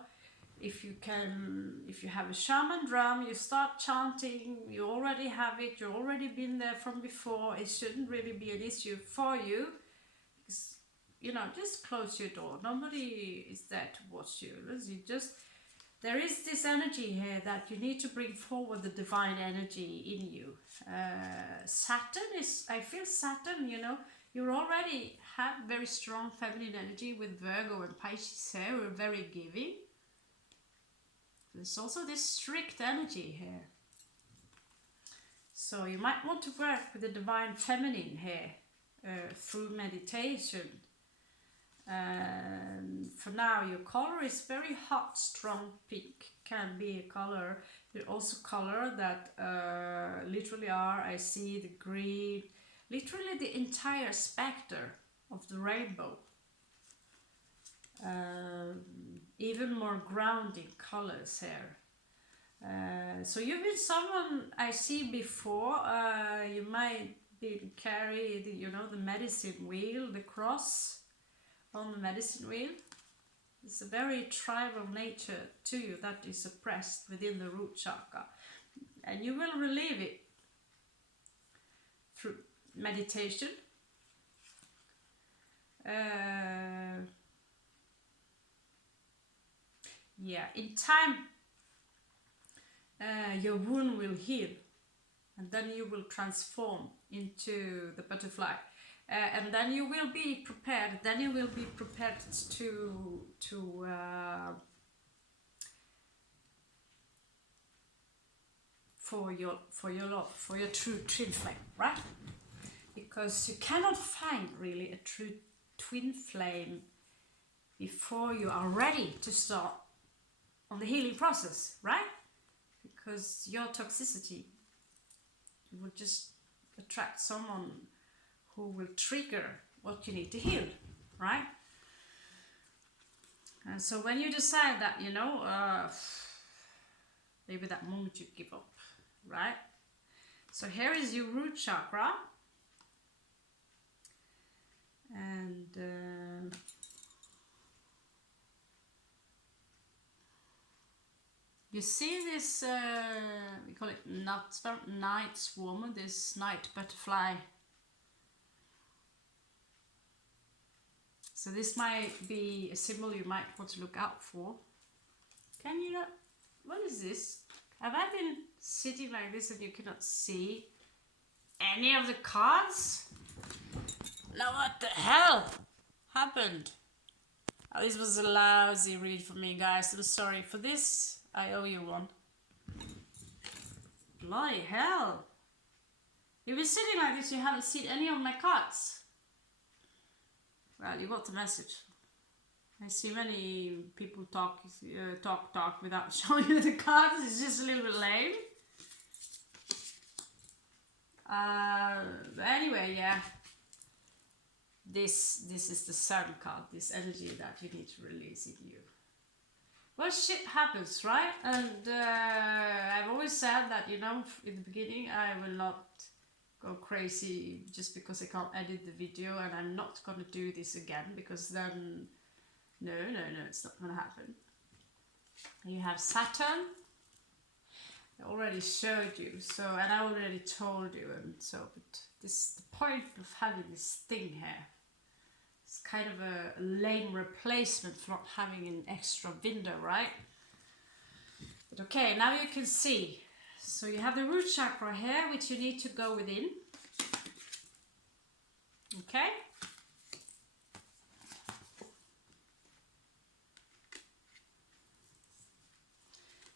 If you have a shaman drum, you start chanting, you already have it, you've already been there from before, it shouldn't really be an issue for you. Because, you know, just close your door. Nobody is there to watch you. There is this energy here that you need to bring forward, the divine energy in you. I feel Saturn, you know, you already have very strong feminine energy with Virgo and Pisces here, we're very giving. There's also this strict energy here. So you might want to work with the divine feminine here through meditation. And for now, your color is very hot, strong pink. Can be a color. There's also color that literally I see the green, literally the entire spectre of the rainbow. Even more grounding colors here. So you've been someone I see before. You might carry the medicine wheel, the cross on the medicine wheel. It's a very tribal nature to you that is suppressed within the root chakra, and you will relieve it through meditation. Yeah, in time your wound will heal, and then you will transform into the butterfly, and then you will be prepared. Then you will be prepared for your love, for your true twin flame, right? Because you cannot find really a true twin flame before you are ready to start on the healing process, right? Because your toxicity will just attract someone who will trigger what you need to heal, right? And so when you decide that, maybe that moment you give up, right? So here is your root chakra, and You see this, we call it night swarmer, this night butterfly. So this might be a symbol you might want to look out for. Can you not? What is this? Have I been sitting like this and you cannot see any of the cards? Now what the hell happened? Oh, this was a lousy read for me, guys. I'm sorry for this. I owe you one. Bloody hell. You've been sitting like this, you haven't seen any of my cards. Well, you got the message. I see many people talk without showing you the cards. It's just a little bit lame. But anyway, yeah. This is the sun card, this energy that you need to release in you. Well, shit happens, right? And I've always said that, you know, in the beginning I will not go crazy just because I can't edit the video, and I'm not gonna do this again because then no, it's not gonna happen. You have Saturn. I already showed you, so, and I already told you, and so, but this, the point of having this thing here, it's kind of a lame replacement for not having an extra window, right? But okay, now you can see. So you have the root chakra here, which you need to go within. Okay?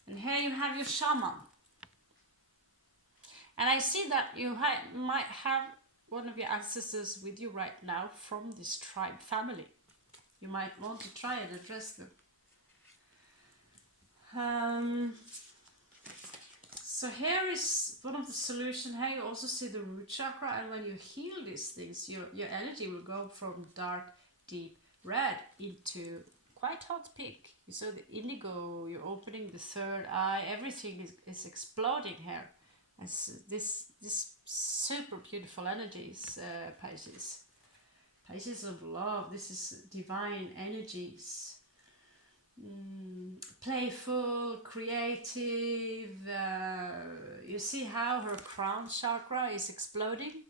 And here you have your shaman. And I see that you might have one of your ancestors with you right now from this tribe family. You might want to try and address them. So here is one of the solutions. Here you also see the root chakra, and when you heal these things, your energy will go from dark, deep red into quite hot pink. You saw the indigo, you're opening the third eye, everything is exploding here. As this super beautiful energies, Pisces. Pisces of love, this is divine energies. Playful, creative. You see how her crown chakra is exploding?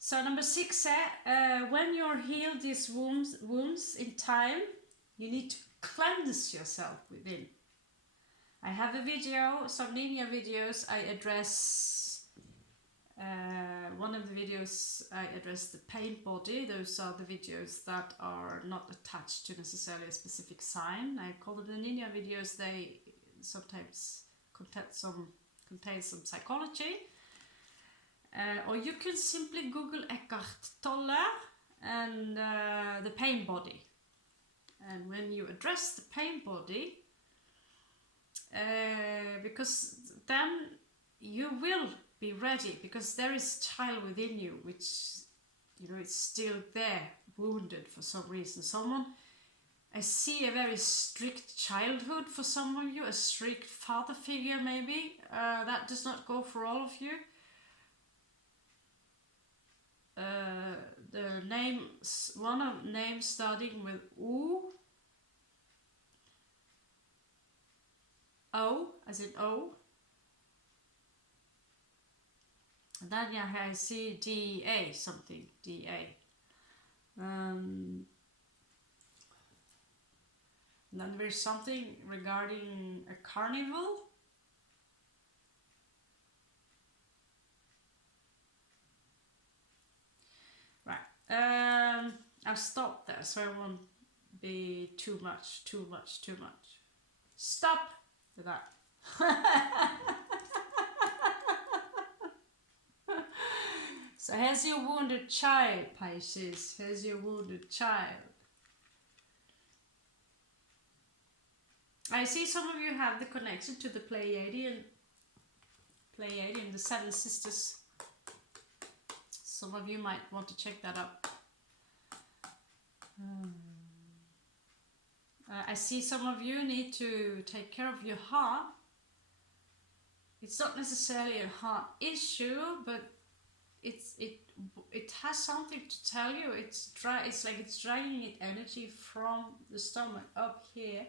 So number 6, when you're healed these wounds in time, you need to cleanse yourself within. I have a video, some ninja videos, I address, one of the videos I address the pain body. Those are the videos that are not attached to necessarily a specific sign. I call them the ninja videos. They sometimes contain some psychology. Or you can simply Google Eckhart Tolle and the pain body. And when you address the pain body, because then you will be ready, because there is a child within you which, you know, it's still there, wounded for some reason. I see a very strict childhood for some of you, a strict father figure maybe. That does not go for all of you. The names, one of names starting with O, as in O. And then I see D-A, something, D-A. And then there's something regarding a carnival. Right. I'll stop there so I won't be too much. Stop with that. So here's your wounded child, Pisces. Here's your wounded child. I see some of you have the connection to the Pleiadian, the Seven Sisters. Some of you might want to check that up. I see some of you need to take care of your heart. It's not necessarily a heart issue, but it has something to tell you. It's like it's draining energy from the stomach up here,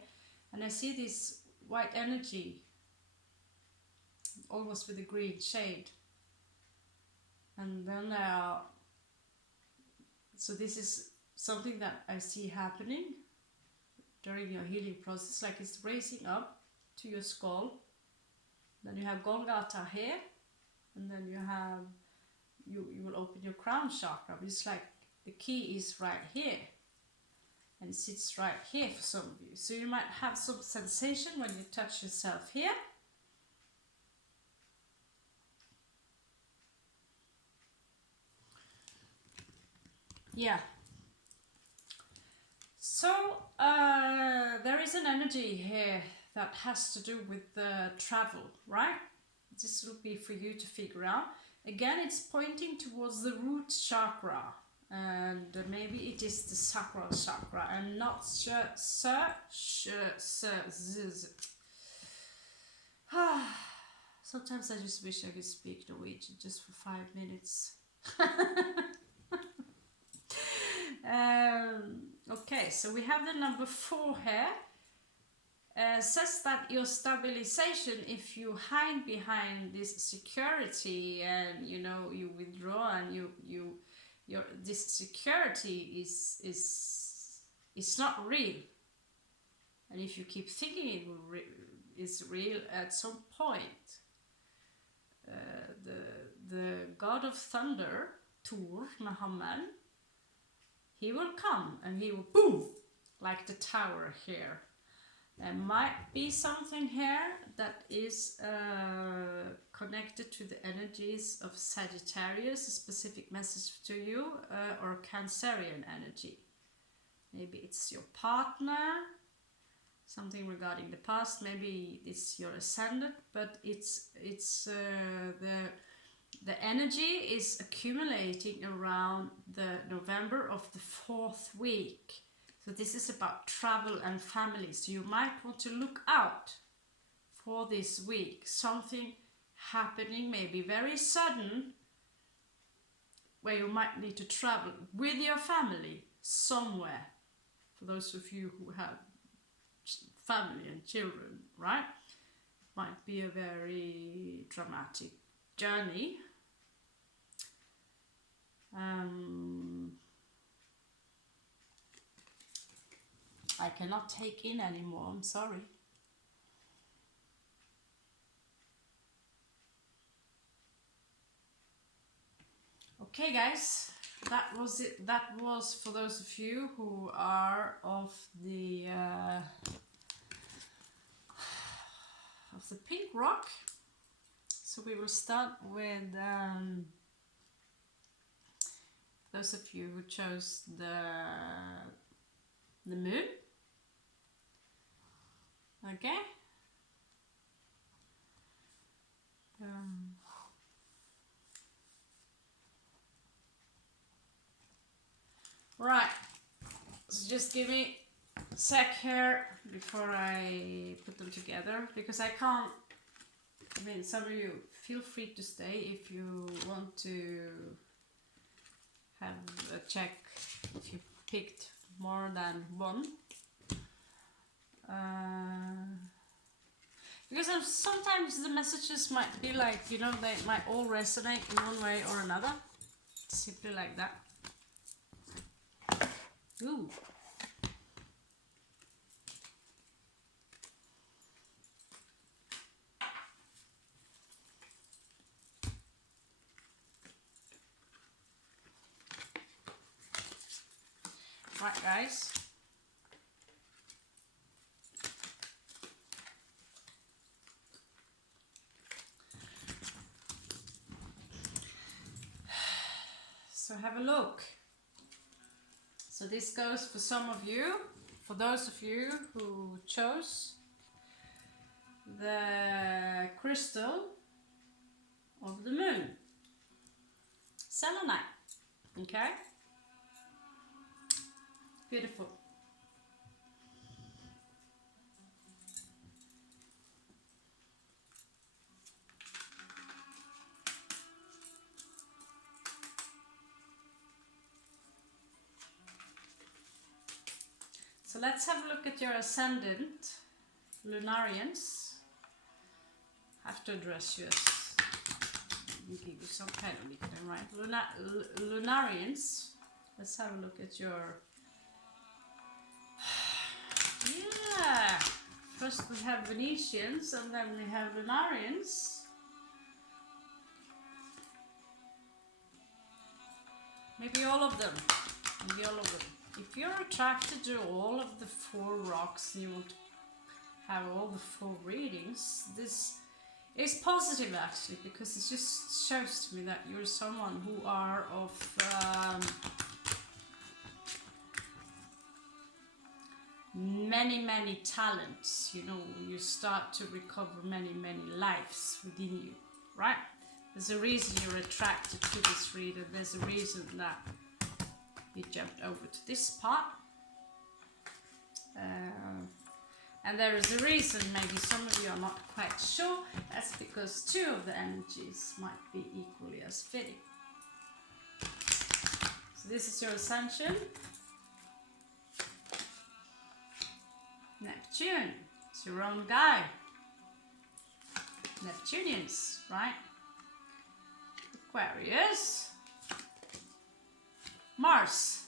and I see this white energy almost with a green shade, and then so this is something that I see happening during your healing process, like it's raising up to your skull. Then you have Golgata here, and then you have you will open your crown chakra. It's like the key is right here, and it sits right here for some of you. So you might have some sensation when you touch yourself here. Yeah. So there is an energy here that has to do with the travel, right? This will be for you to figure out. Again, it's pointing towards the root chakra, and maybe it is the sacral chakra, and not Sometimes I just wish I could speak Norwegian just for 5 minutes. Okay, so we have the number 4 here. Says that your stabilization, if you hide behind this security and you withdraw and your this security is not real, and if you keep thinking it is real, at some point the god of thunder, Thor Mahamman, he will come and he will boom, like the tower here. There might be something here that is connected to the energies of Sagittarius, a specific message to you, or Cancerian energy. Maybe it's your partner, something regarding the past. Maybe it's your ascendant, but it's the energy is accumulating around the November of the 4th week. So this is about travel and family. So you might want to look out for this week. Something happening, maybe very sudden, where you might need to travel with your family somewhere. For those of you who have family and children, right? Might be a very dramatic journey. I cannot take in anymore, I'm sorry. Okay guys, that was it. That was for those of you who are of the pink rock. So we will start with those of you who chose the moon. Okay. Right. So just give me a sec here before I put them together, because I can't. I mean, some of you feel free to stay if you want to have a check if you picked more than one. Because sometimes the messages might be like, they might all resonate in one way or another. Simply like that. Ooh. Right, guys. So have a look. So this goes for some of you, for those of you who chose the crystal of the moon, selenite. Okay? Beautiful. So let's have a look at your ascendant, Lunarians. Have to address you as give you some kind of nickname, right? Lunarians. Let's have a look at your. Yeah. First we have Venetians, and then we have Lunarians. Maybe all of them. Maybe all of them. If you're attracted to all of the 4 rocks, you will have all the 4 readings. This is positive actually, because it just shows to me that you're someone who are of many talents. You know, you start to recover many lives within you, right? There's a reason you're attracted to this reader. There's a reason that you jumped over to this part. And there is a reason, maybe some of you are not quite sure. That's because 2 of the energies might be equally as fitting. So this is your ascension. Neptune, it's your own guy. Neptunians, right? Aquarius. Mars.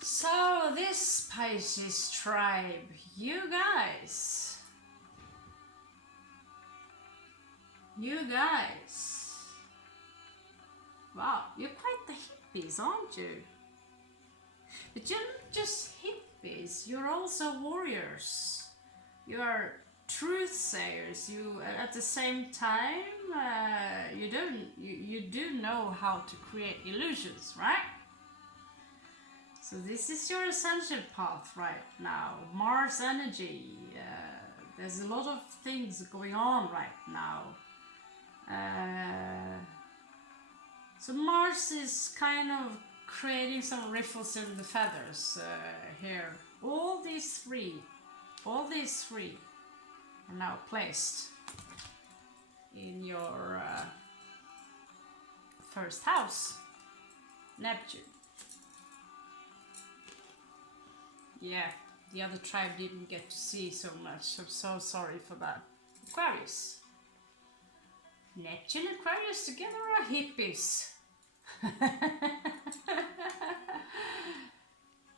So this Pisces tribe, you guys, wow, you're quite the hippies, aren't you? But you're not just hippies, you're also warriors. You are truth sayers. You, at the same time, you do know how to create illusions, right? So this is your ascension path right now. Mars energy. There's a lot of things going on right now. So Mars is kind of creating some riffles in the feathers here. All these three are now placed in your first house, Neptune. Yeah, the other tribe didn't get to see so much. I'm so sorry for that. Aquarius. Neptune and Aquarius together are hippies.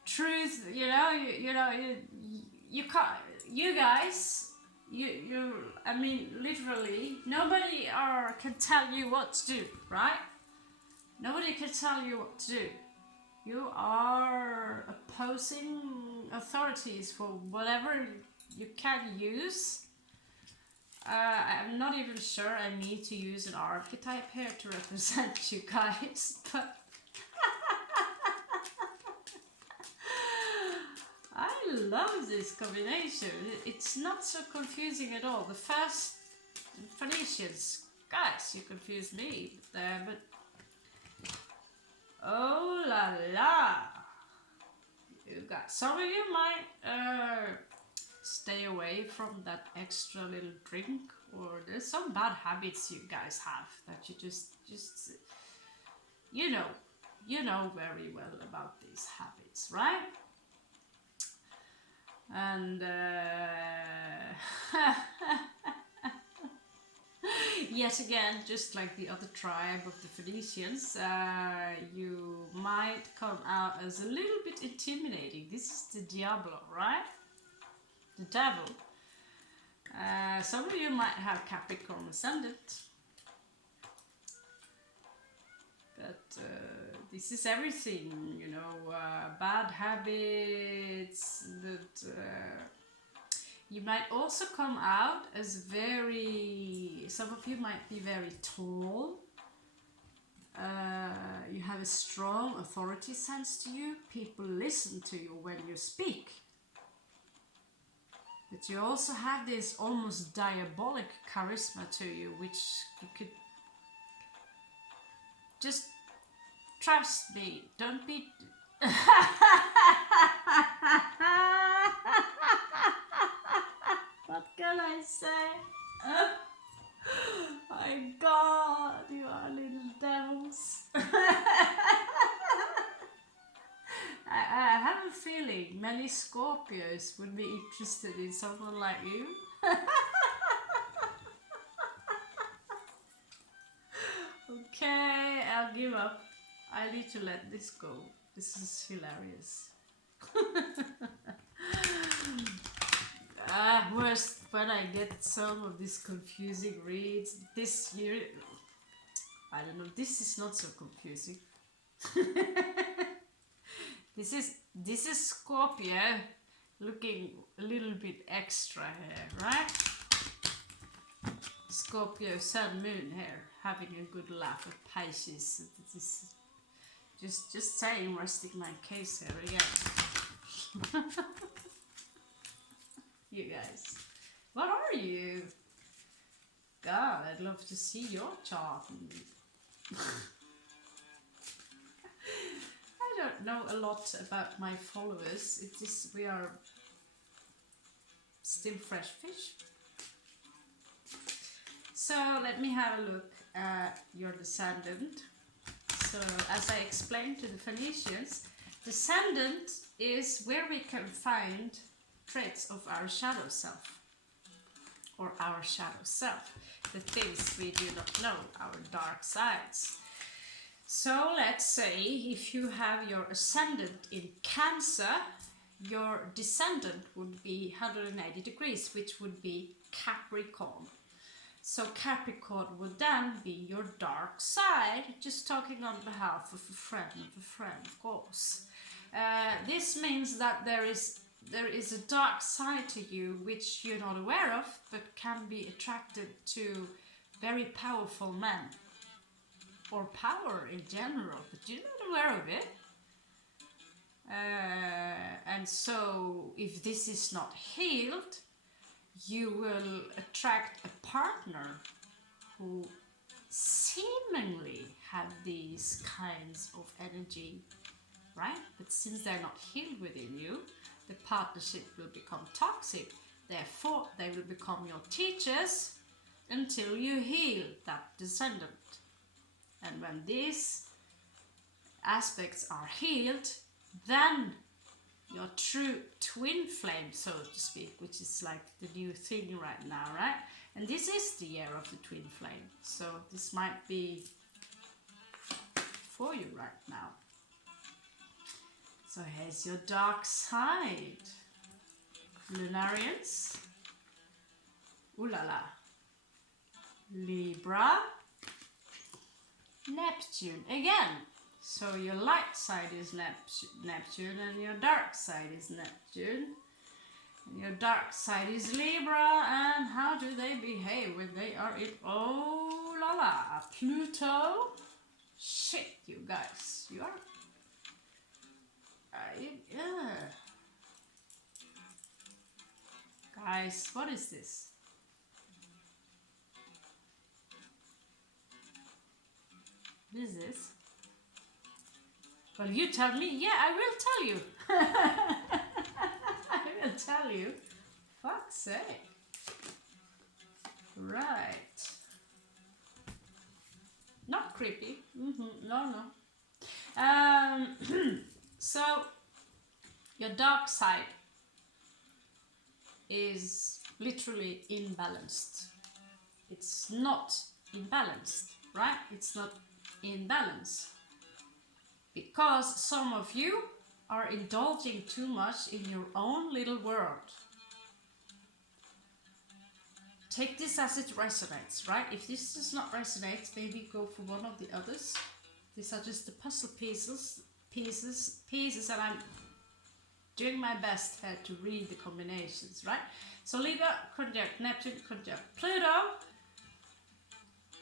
Truth, you can't, you guys, I mean, literally, nobody can tell you what to do, right? Nobody can tell you what to do. You are opposing authorities for whatever you can use. I'm not even sure I need to use an archetype here to represent you guys, but I love this combination. It's not so confusing at all. The first Phoenicians, guys, you confused me there, but oh la la! You got some of you might stay away from that extra little drink, or there's some bad habits you guys have that you just you know very well about these habits, right? And yet again, just like the other tribe of the Phoenicians, you might come out as a little bit intimidating. This is the Diablo, right? The devil. Some of you might have Capricorn ascendant, but this is everything, bad habits. That you might also come out as some of you might be very tall. You have a strong authority sense to you. People listen to you when you speak. But you also have this almost diabolic charisma to you, which you could just trust me. Don't be. What can I say? My God, you are little devils. many Scorpios would be interested in someone like you? Okay, I'll give up. I need to let this go. This is hilarious. Worst when I get some of these confusing reads. This year, I don't know, this is not so confusing. This is Scorpio looking a little bit extra here, right? Scorpio sun moon here, having a good laugh at Pisces. This is just saying, resting my case here again. You guys, what are you? God, I'd love to see your chart. I don't know a lot about my followers. It is, we are still fresh fish. So let me have a look at your descendant. So as I explained to the Phoenicians, descendant is where we can find traits of our shadow self, or our shadow self, the things we do not know, our dark sides. So let's say if you have your ascendant in Cancer, your descendant would be 180 degrees, which would be Capricorn. So Capricorn would then be your dark side, just talking on behalf of a friend, of course. This means that there is a dark side to you which you're not aware of, but can be attracted to very powerful men. Or power in general, but you're not aware of it. And so if this is not healed, you will attract a partner who seemingly have these kinds of energy, right? But since they're not healed within you, the partnership will become toxic. Therefore, they will become your teachers until you heal that descendant. And when these aspects are healed, then your true twin flame, so to speak, which is like the new thing right now, right? And this is the year of the twin flame. So this might be for you right now. So here's your dark side. Lunarians. Ooh la la. Libra. Neptune again. So your light side is Neptune and your dark side is Neptune. And your dark side is Libra. And how do they behave when they are in, oh la la, Pluto? Shit, you guys, you are, yeah. Guys, what is this? What is this? Well, you tell me. Yeah, I will tell you. I will tell you. Fuck's sake. Right. Not creepy. No. So, your dark side is literally imbalanced. It's not imbalanced, right? It's not in balance. Because some of you are indulging too much in your own little world. Take this as it resonates, right? If this does not resonate, maybe go for one of the others. These are just the puzzle pieces, and I'm doing my best here to read the combinations, right? So Libra, conjunct Neptune, conjunct Pluto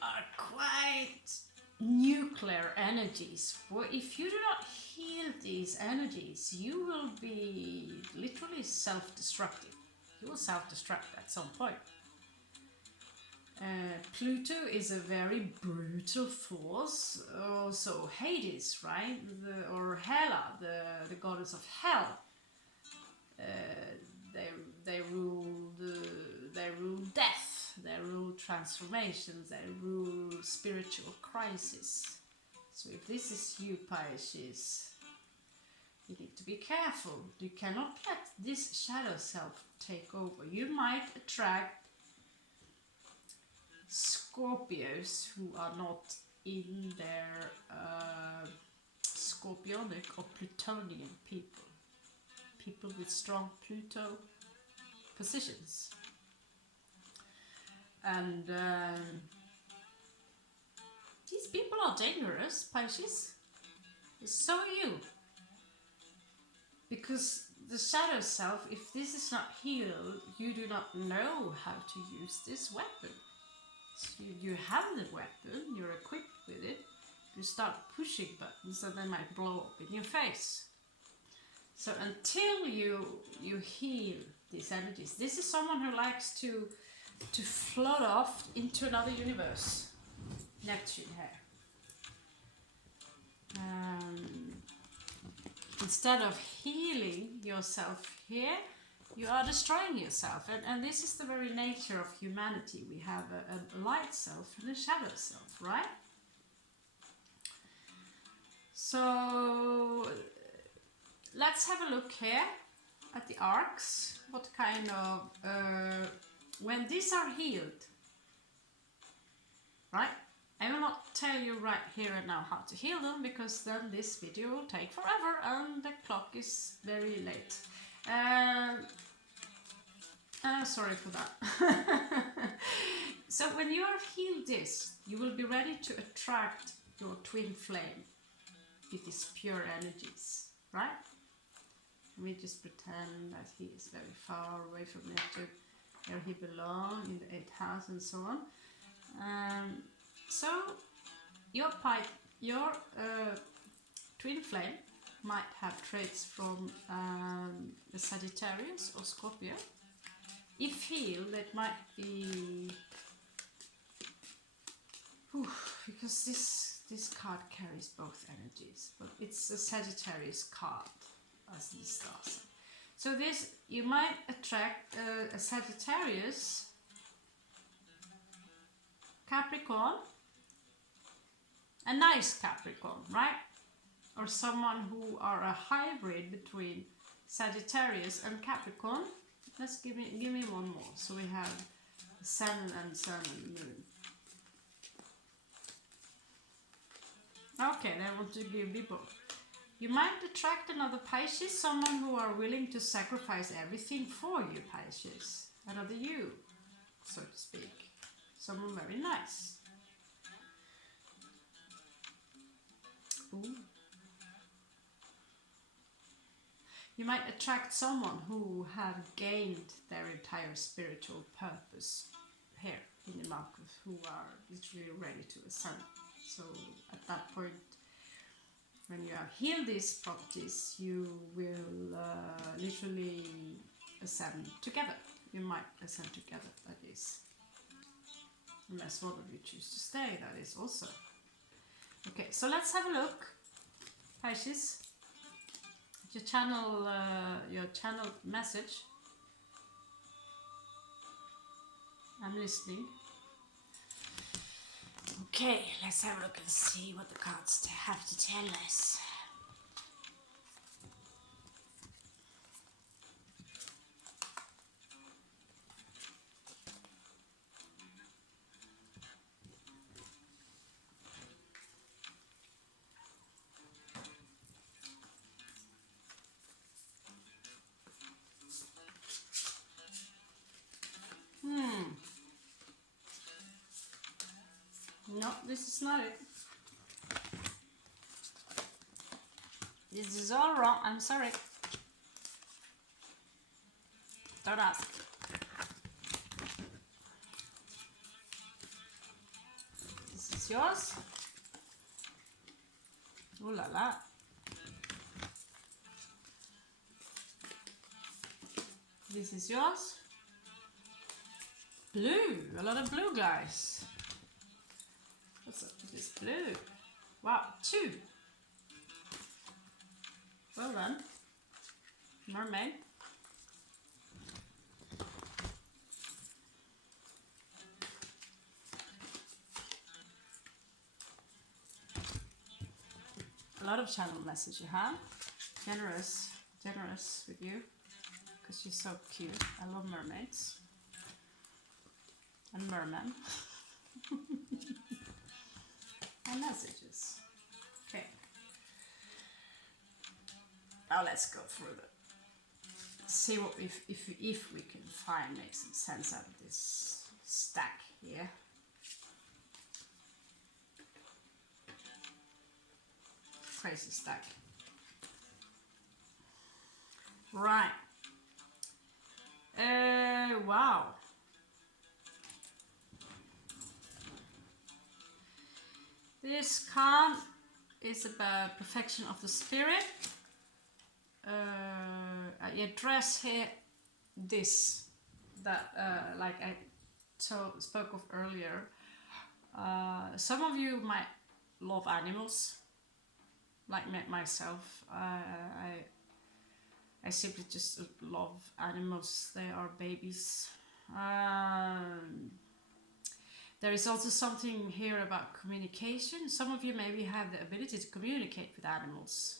are quite nuclear energies. Well, if you do not heal these energies, you will be literally self-destructive. You will self-destruct at some point. Pluto is a very brutal force. Also Hades, right? Or Hela, the goddess of hell. They rule death. They rule transformations. They rule spiritual crisis. So if this is you, Pisces, you need to be careful. You cannot let this shadow self take over. You might attract Scorpios who are not in their scorpionic or Plutonian people. People with strong Pluto positions. And these people are dangerous, Pisces. So are you. Because the shadow self, if this is not healed, you do not know how to use this weapon. So you have the weapon, you're equipped with it, you start pushing buttons and they might blow up in your face. So until you heal these energies, this is someone who likes to float off into another universe. Neptune here. Instead of healing yourself here, you are destroying yourself. And this is the very nature of humanity. We have a light self and a shadow self, right? So let's have a look here at the arcs. What kind of... when these are healed, right? I will not tell you right here and now how to heal them, because then this video will take forever and the clock is very late. Sorry for that. So when you are healed this, you will be ready to attract your twin flame with these pure energies, right? We just pretend that he is very far away from Neptune, where he belongs in the 8th house and so on. So your twin flame might have traits from the Sagittarius or Scorpio. If healed, it might be... because this card carries both energies, but it's a Sagittarius card, as this does. So this, you might attract a Sagittarius, Capricorn, a nice Capricorn, right? Or someone who are a hybrid between Sagittarius and Capricorn. Let's give me one more. So we have Sun and Moon. Okay, then I want to give me both. You might attract another Pisces, someone who are willing to sacrifice everything for you, Pisces. Another you, so to speak. Someone very nice. Ooh. You might attract someone who have gained their entire spiritual purpose here in the month, who are literally ready to ascend. So at that point, when you have healed these properties, you will literally ascend together. You might ascend together, that is. Unless one of you choose to stay, that is also. Okay, so let's have a look, Pisces. Your channel message. I'm listening. Okay, let's have a look and see what the cards have to tell us. No, this is not it. This is all wrong. I'm sorry. Don't ask. This is yours. Ooh la la. This is yours. Blue. A lot of blue, guys. What's up with this blue? Wow, 2. Well done. Mermaid. A lot of channel message you have. generous with you because you're so cute. I love mermaids and mermen. And messages. Okay. Now let's go through the. See what if we can make some sense out of this stack here. Crazy stack. Right. Wow. This card is about perfection of the spirit. I address here this that like I spoke of earlier. Some of you might love animals, like myself. I simply just love animals. They are babies. There is also something here about communication. Some of you maybe have the ability to communicate with animals.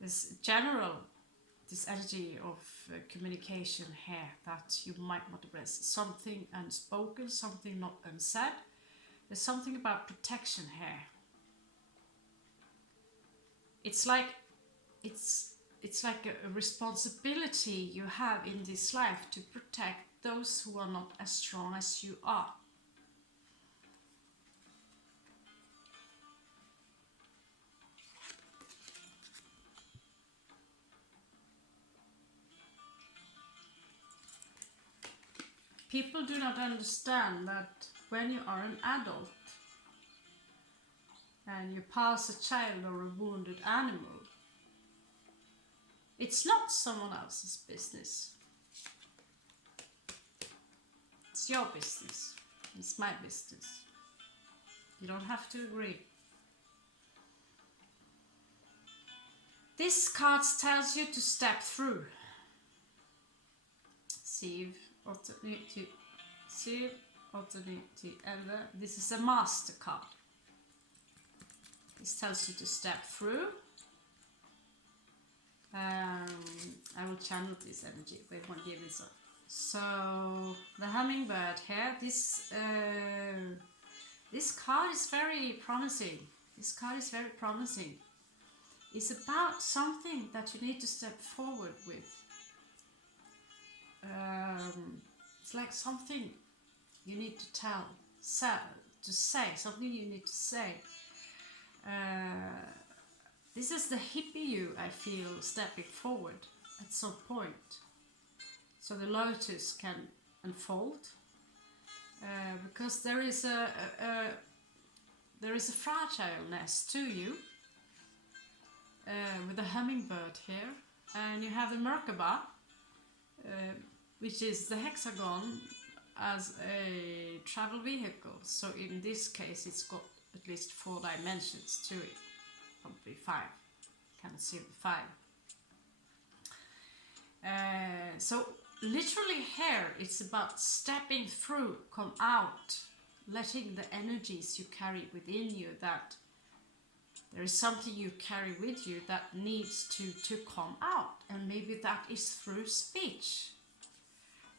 There's this energy of communication here that you might not address. Something unspoken, something not unsaid. There's something about protection here. It's like a responsibility you have in this life to protect those who are not as strong as you are. People do not understand that when you are an adult and you pass a child or a wounded animal, it's not someone else's business. It's your business. It's my business. You don't have to agree. This card tells you to step through. Sieve, opportunity, and this is a master card. This tells you to step through. I will channel this energy. Wait, won't give this up. So the hummingbird here. This card is very promising. This card is very promising. It's about something that you need to step forward with. It's like something you need to say, something you need to say. This is the hippie you, I feel, stepping forward at some point. So the lotus can unfold. Because there is a fragileness to you. With the hummingbird here. And you have the Merkaba. Which is the hexagon as a travel vehicle. So in this case it's got at least 4 dimensions to it. Probably 5. Can't see the 5. So literally here it's about stepping through, come out, letting the energies you carry within you, that there is something you carry with you that needs to come out, and maybe that is through speech.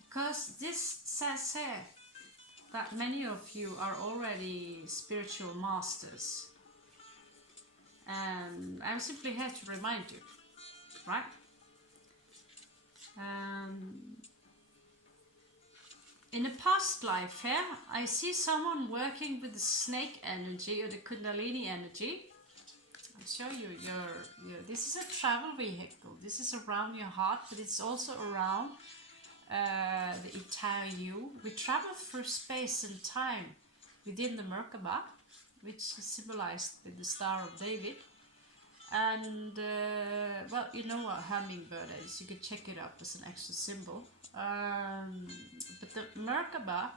Because this says here that many of you are already spiritual masters. And I'm simply here to remind you, right? In a past life here, I see someone working with the snake energy or the Kundalini energy. I'll show you your this is a travel vehicle. This is around your heart, but it's also around the entire you. We travel through space and time within the Merkaba, which is symbolized with the Star of David. And well, you know what hummingbird is. You can check it up as an extra symbol. But the Merkaba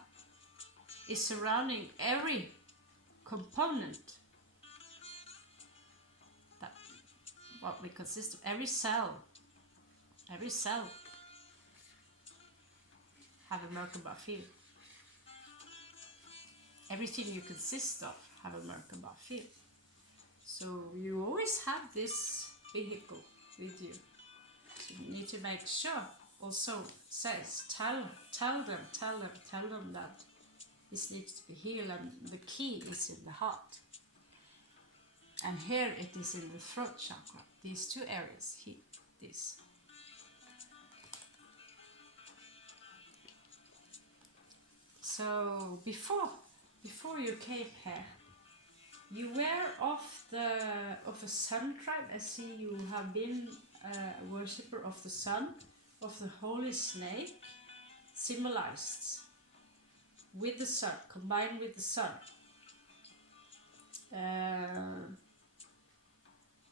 is surrounding every component that what we consist of. Every cell have a Merkaba field. Everything you consist of have a Merkaba field. So you always have this vehicle with you. So you need to make sure. Also says, tell them that this needs to be healed, and the key is in the heart. And here it is in the throat chakra. These two areas, this. So before you came here, you were of a sun tribe. I see you have been a worshipper of the sun, of the holy snake, symbolized with the sun, combined with the sun.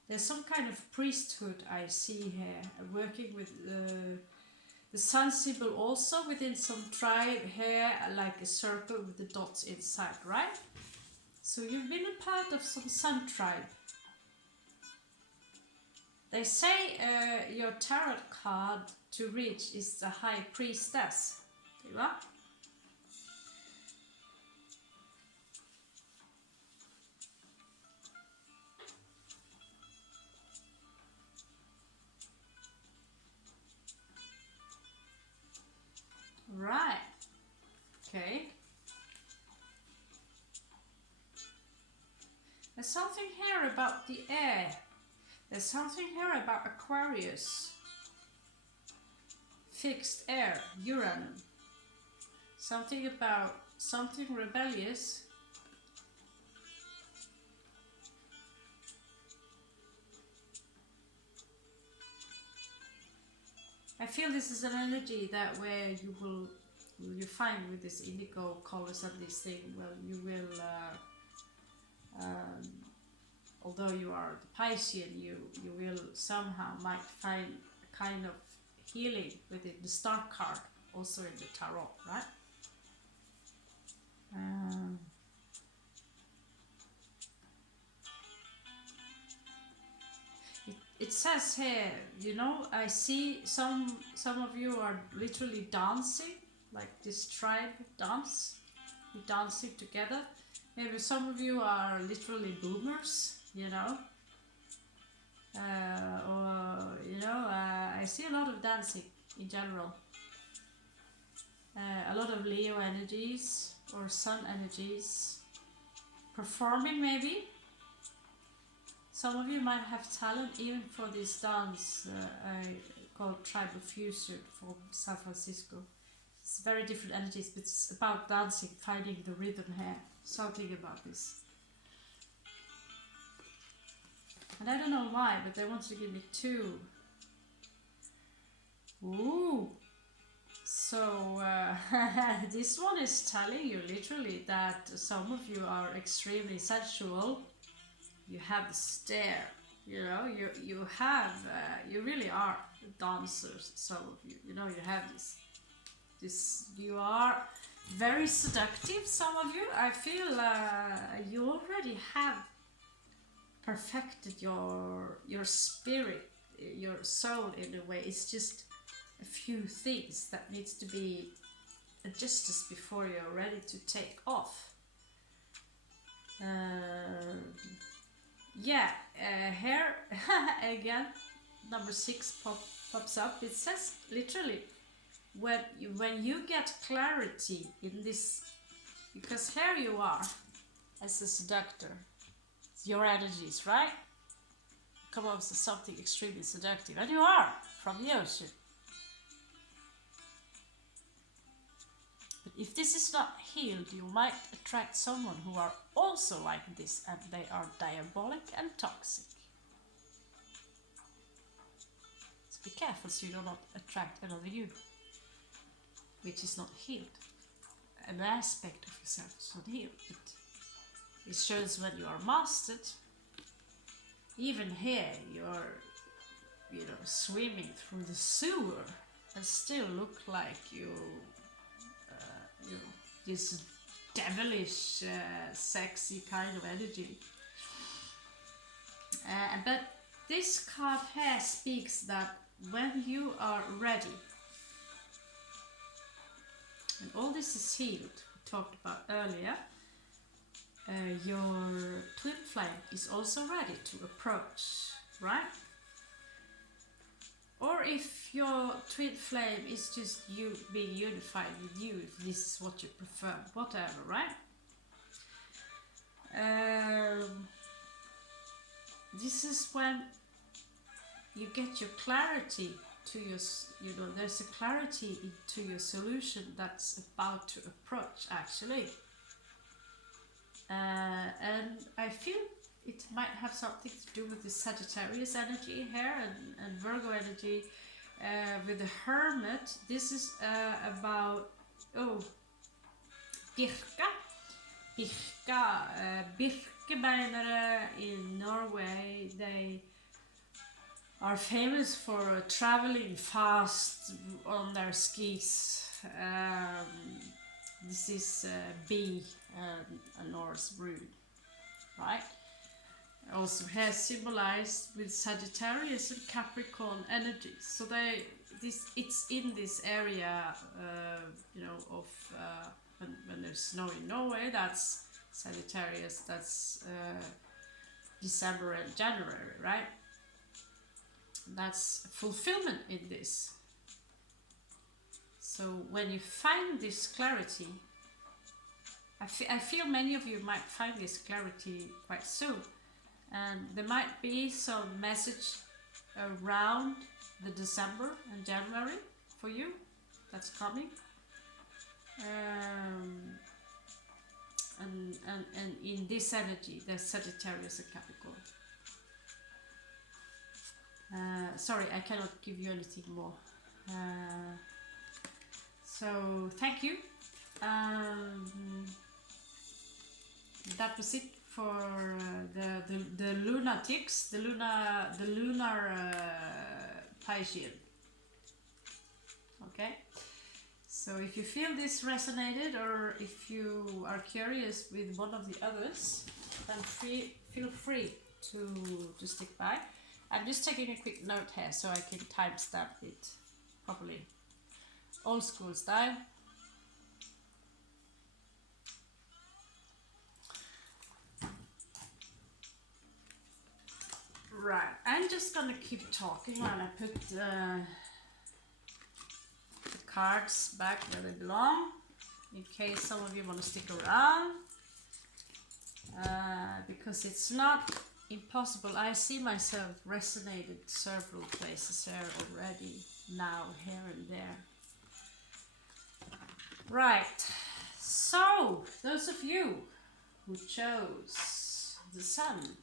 There's some kind of priesthood I see here, working with the sun symbol also within some tribe here, like a circle with the dots inside, right? So you've been a part of some sun tribe. They say your tarot card to reach is the High Priestess. You are? Right. Okay. There's something here about the air. There's something here about Aquarius. Fixed air, Uranus. Something about something rebellious. I feel this is an energy that where you find with this indigo colors and this thing, well, you will, although you are the Piscean, you will somehow might find a kind of healing within the star card, also in the tarot, right? It says here, you know, I see some of you are literally dancing, like this tribe dance. You're dancing together. Maybe some of you are literally boomers, you know. I see a lot of dancing in general. A lot of Leo energies or Sun energies. Performing maybe. Some of you might have talent even for this dance I call Tribal Fusion from San Francisco. It's very different energies, but it's about dancing, finding the rhythm here. Something about this. And I don't know why, but they want to give me 2. Ooh! So this one is telling you literally that some of you are extremely sensual. You have the stare, you know, you have, you really are dancers, some of you, you know, you have this, you are very seductive, some of you. I feel you already have perfected your spirit, your soul in a way. It's just a few things that needs to be adjusted before you're ready to take off. Yeah, here again, number 6 pops up. It says literally, when you get clarity in this, because here you are as a seductor, it's your energies, right? Come up with something extremely seductive, and you are from the ocean. But if this is not healed, you might attract someone who are also like this, and they are diabolic and toxic. So be careful so you do not attract another you, which is not healed. An aspect of yourself is not healed, but it shows when you are mastered. Even here, you're, you know, swimming through the sewer and still look like you know, this devilish, sexy kind of energy. But this card here speaks that when you are ready, and all this is healed, we talked about earlier, your twin flame is also ready to approach, right? or if your twin flame is just you being unified with you, if this is what you prefer, whatever, right? This is when you get your clarity to your, there's a clarity into your solution that's about to approach, actually. And I feel it might have something to do with the Sagittarius energy here and Virgo energy with the Hermit. This is about, Birkebeinere in Norway. They are famous for traveling fast on their skis. This is B, a Norse rune, right? Also has symbolized with Sagittarius and Capricorn energies. So it's in this area, of when there's snow in Norway. That's Sagittarius. That's December and January, right? That's fulfillment in this. So when you find this clarity, I feel many of you might find this clarity quite soon. And there might be some message around the December and January for you that's coming. And in this energy, there's Sagittarius and Capricorn. Sorry, I cannot give you anything more. So thank you. That was it for the lunatics, the lunar Pisces. Okay. So if you feel this resonated, or if you are curious with one of the others, then feel free to stick by. I'm just taking a quick note here so I can timestamp it properly. Old school style. Right, I'm just gonna keep talking while I put the cards back where they belong, in case some of you want to stick around, because it's not impossible. I see myself resonated several places here already, now, here and there. Right, so those of you who chose the sun,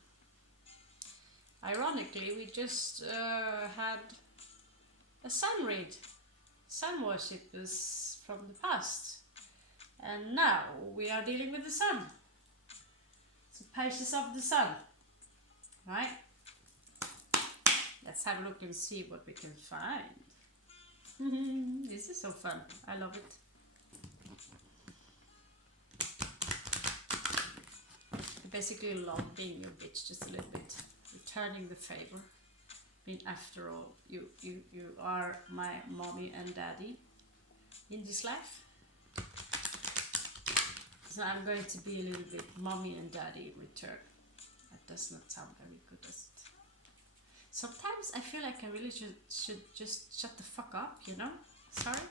ironically, we just had a sun read, sun worshippers from the past, and now we are dealing with the sun. So Pisces of the sun, right? Let's have a look and see what we can find. This is so fun, I love it. I basically love being your bitch just a little bit, returning the favor. I mean, after all, you are my mommy and daddy in this life. So I'm going to be a little bit mommy and daddy in return. That does not sound very good, does it? Sometimes I feel like I really should just shut the fuck up, you know? Sorry.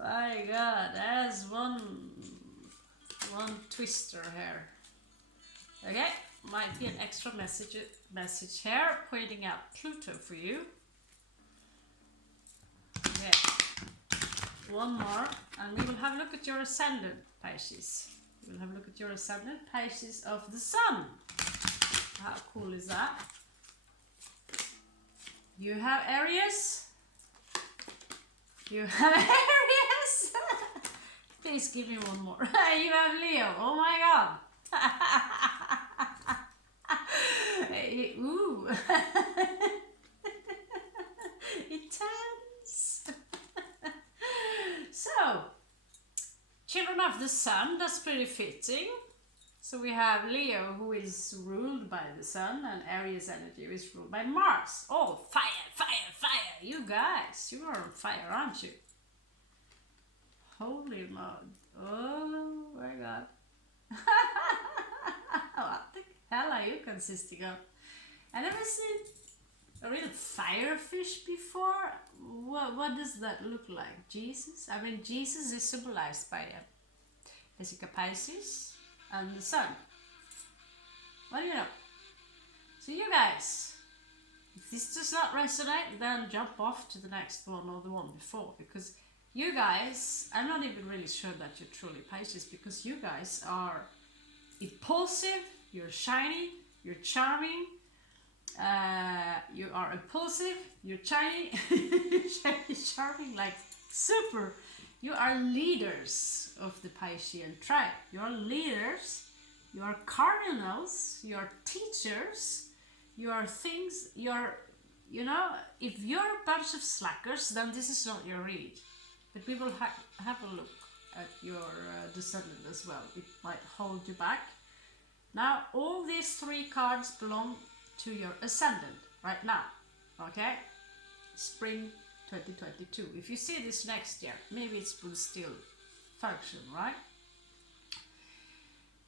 My God, there's one twister here. Okay, might be an extra message here pointing out Pluto for you. Okay, one more, and we will have a look at your ascendant, Pisces. We will have a look at your ascendant, Pisces of the sun. How cool is that? You have Aries. You have Aries. Please give me one more. You have Leo. Oh my God. Ooh. Intense. So, children of the sun, that's pretty fitting. So we have Leo, who is ruled by the sun, and Aries energy is ruled by Mars. Oh, fire, fire, fire. You guys, you are on fire, aren't you? Holy mode. Oh my God. What the hell are you consisting of? I never seen a real firefish before. What does that look like? Jesus? I mean, Jesus is symbolized by basically Pisces and the sun. What do you know? So you guys, if this does not resonate, then jump off to the next one or the one before, because you guys, I'm not even really sure that you're truly Pisces, because you guys are impulsive, you're shiny, you're charming, you are impulsive, you're shiny, charming, like super. You are leaders of the Piscean tribe. You are leaders, you are cardinals, you are teachers, you are things, you are, you know, if you're a bunch of slackers, then this is not your read. But we will have a look at your descendant as well. It might hold you back. Now, all these three cards belong to your ascendant right now, okay? Spring 2022. If you see this next year, maybe it will still function, right?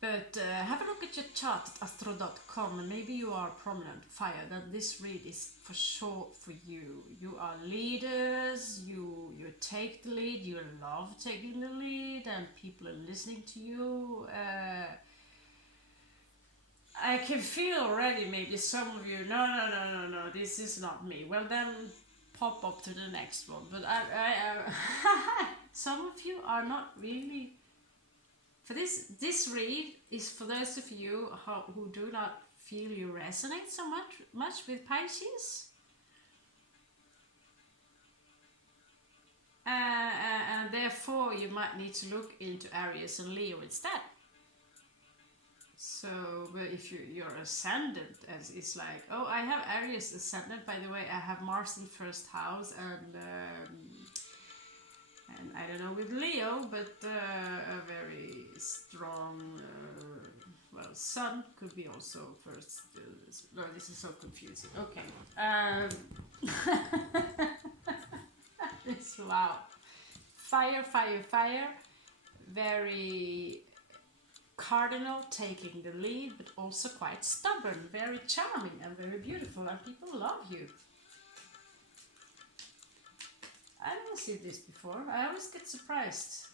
But have a look at your chart at astro.com, and maybe you are prominent fire, then this read is for sure for you. You are leaders, you take the lead, you love taking the lead, and people are listening to you. I can feel already maybe some of you, no, this is not me. Well, then pop up to the next one. But some of you are not really. For this read is for those of you who do not feel you resonate so much with Pisces. And therefore you might need to look into Aries and Leo instead. So, but if your ascendant is like, oh, I have Aries ascendant, by the way, I have Mars in first house, and I don't know with Leo, but a very strong, well, Sun could be also first. No, this is so confusing. Okay. It's wow. Fire. Very cardinal, taking the lead, but also quite stubborn, very charming and very beautiful, and people love you. I never seen this before. I always get surprised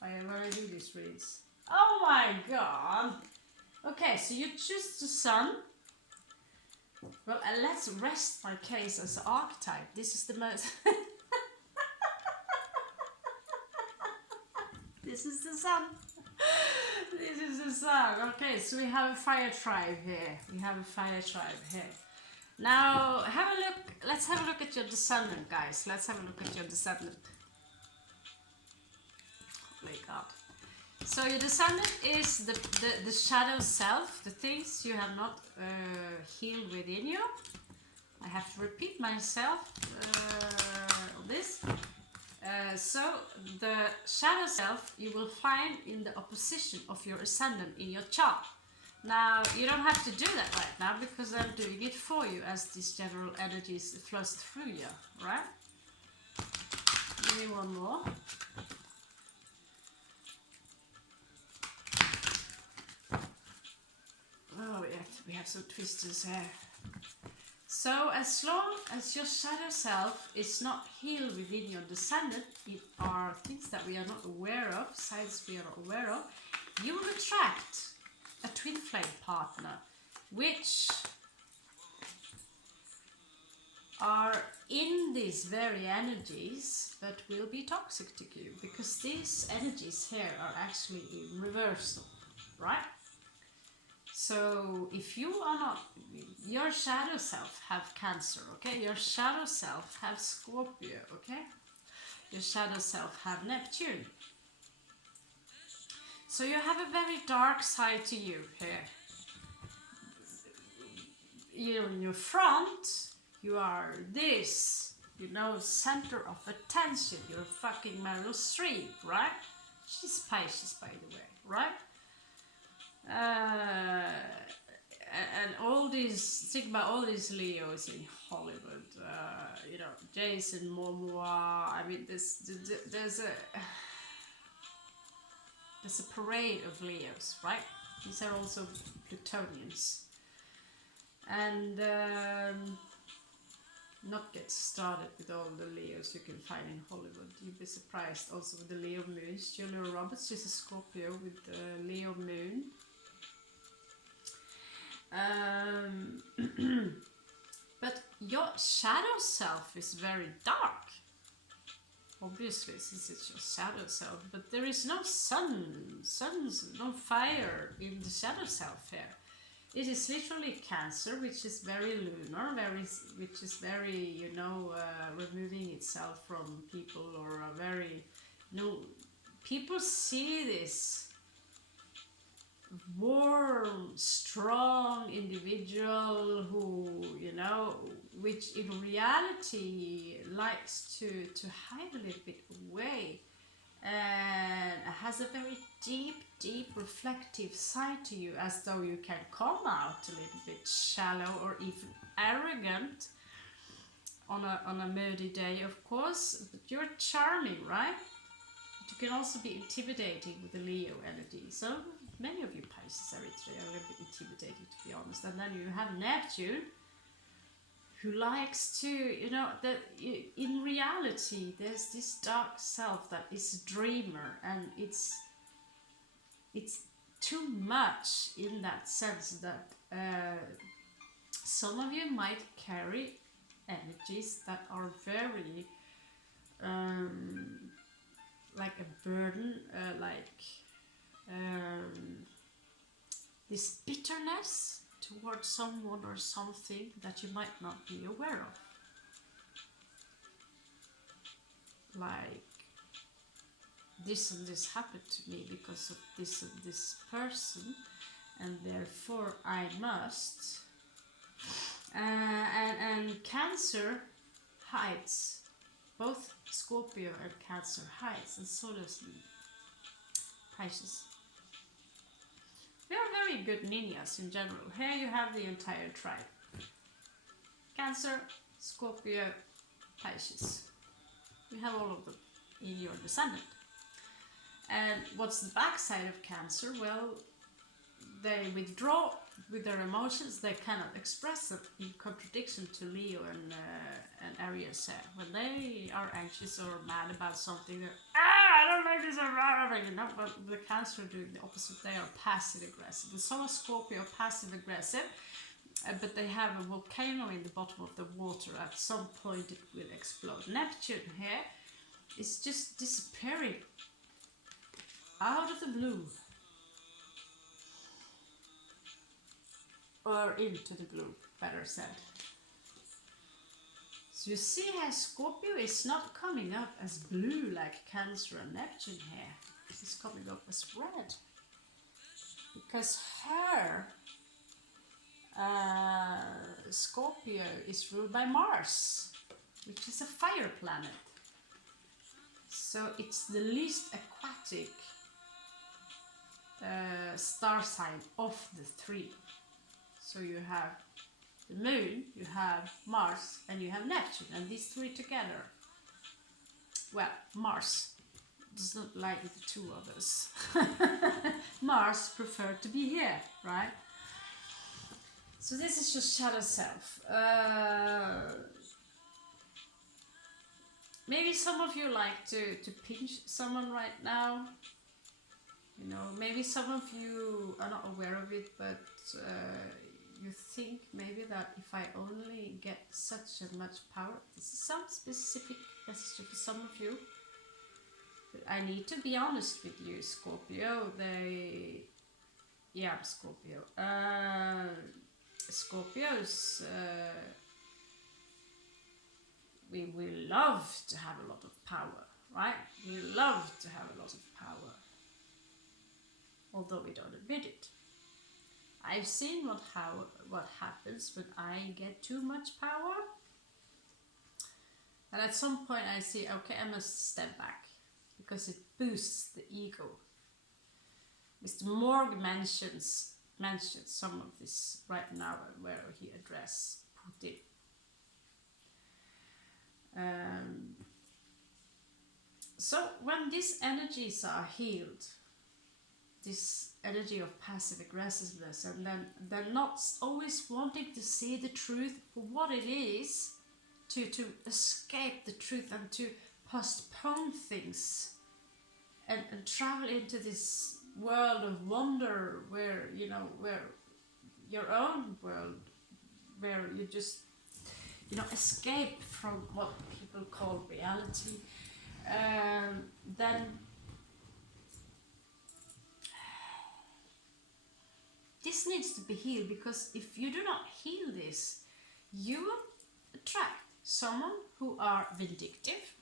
when I do these reads. Oh my god! Okay, so you choose the sun. Well, let's rest my case as an archetype. This is the most... This is the sun. This is the sun. Okay, so we have a fire tribe here. Now, have a look. Let's have a look at your descendant, guys. Let's have a look at your descendant. Oh my god. So your descendant is the shadow self, the things you have not healed within you. I have to repeat myself on this. So the shadow self you will find in the opposition of your ascendant in your chart. Now, you don't have to do that right now, because I'm doing it for you as these general energies flows through you, right? Give me one more. Oh, we have some twisters here. So, as long as your shadow self is not healed within your descendant, it are things that we are not aware of, sides we are not aware of, you will attract a twin flame partner, which are in these very energies but will be toxic to you, because these energies here are actually in reversal, right? So if you are not, your shadow self have Cancer, okay? Your shadow self have Scorpio, okay? Your shadow self have Neptune. So you have a very dark side to you here. You know, in your front, you are this, you know, center of attention. You're fucking Meryl Streep, right? She's Pisces, by the way, right? And all these, think about all these Leos in Hollywood, you know, Jason Momoa. I mean, there's a parade of Leos, right? These are also Plutonians. And not get started with all the Leos you can find in Hollywood. You'd be surprised also with the Leo moons. Julia Roberts is a Scorpio with the Leo moon. But your shadow self is very dark. Obviously, since it's your shadow self, but there is no no fire in the shadow self here. It is literally Cancer, which is very lunar, which is very, you know, removing itself from people, or a very, you know, people see this warm, strong individual who, you know, which in reality likes to hide a little bit away, and has a very deep reflective side to you, as though you can come out a little bit shallow or even arrogant on a moody day, of course, but you're charming, right? But you can also be intimidating with the Leo energy. So many of you Pisces are a little bit intimidating, to be honest. And then you have Neptune, who likes to, you know, that in reality there's this dark self that is a dreamer, and it's too much in that sense that some of you might carry energies that are very like a burden, this bitterness towards someone or something that you might not be aware of. Like, this and this happened to me because of this and this person, and therefore I must. And Cancer hides. Both Scorpio and Cancer hides, and so does Pisces. They are very good ninjas in general. Here you have the entire tribe. Cancer, Scorpio, Pisces. You have all of them in your descendant. And what's the backside of Cancer? Well, they withdraw with their emotions. They cannot express it, in contradiction to Leo and Aries. When they are anxious or mad about something, I don't like this, you know, but the Cancer do the opposite. They are passive aggressive. And so are Scorpio, passive aggressive, but they have a volcano in the bottom of the water. At some point it will explode. Neptune here is just disappearing out of the blue, or into the blue, better said. So you see how Scorpio is not coming up as blue like Cancer and Neptune here. It's coming up as red, because her Scorpio is ruled by Mars, which is a fire planet. So it's the least aquatic star sign of the three. So you have the Moon, you have Mars, and you have Neptune, and these three together. Well, Mars does not like the two others. Mars preferred to be here, right? So this is just shadow self. Maybe some of you like to pinch someone right now. You know, maybe some of you are not aware of it, but you think maybe that if I only get such and much power, this is some specific message for some of you. But I need to be honest with you, Scorpio. Scorpio. Scorpios, we love to have a lot of power, right? We love to have a lot of power, although we don't admit it. I've seen what happens when I get too much power, and at some point I see, okay, I must step back, because it boosts the ego. Mr. Morg mentions some of this right now, where he addressed Putin. So when these energies are healed, this energy of passive aggressiveness, and then they're not always wanting to see the truth for what it is, to escape the truth and to postpone things and travel into this world of wonder where, you know, where your own world, where you just, you know, escape from what people call reality, then this needs to be healed, because if you do not heal this, you will attract someone who are vindictive.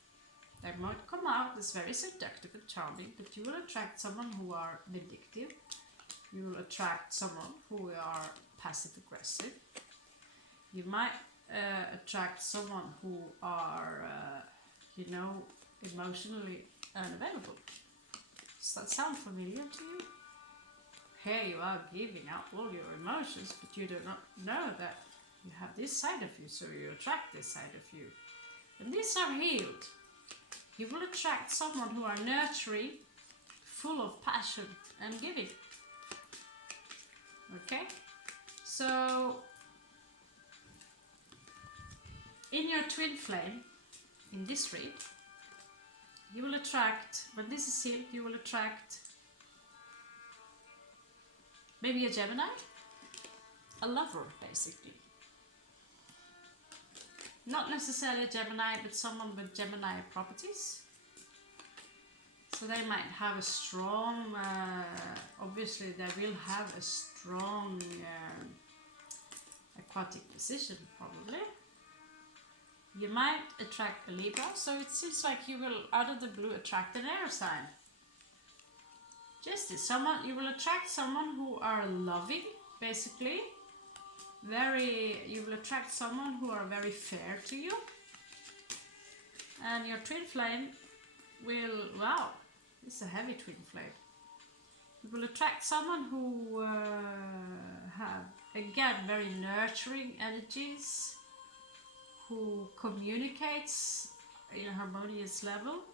They might come out as very seductive and charming, but you will attract someone who are vindictive. You will attract someone who are passive aggressive. You might attract someone who are, you know, emotionally unavailable. Does that sound familiar to you? Here you are giving out all your emotions, but you do not know that you have this side of you, so you attract this side of you. When these are healed, you will attract someone who are nurturing, full of passion and giving. Okay? So, in your twin flame, in this read, you will attract, when this is healed, you will attract maybe a Gemini, a lover, basically. Not necessarily a Gemini, but someone with Gemini properties. So they might have a strong, obviously they will have a strong aquatic position, probably. You might attract a Libra, so it seems like you will, out of the blue, attract an air sign. Just this, you will attract someone who are loving, basically. You will attract someone who are very fair to you. And your twin flame will, wow, this is a heavy twin flame. You will attract someone who have, again, very nurturing energies, who communicates in a harmonious level,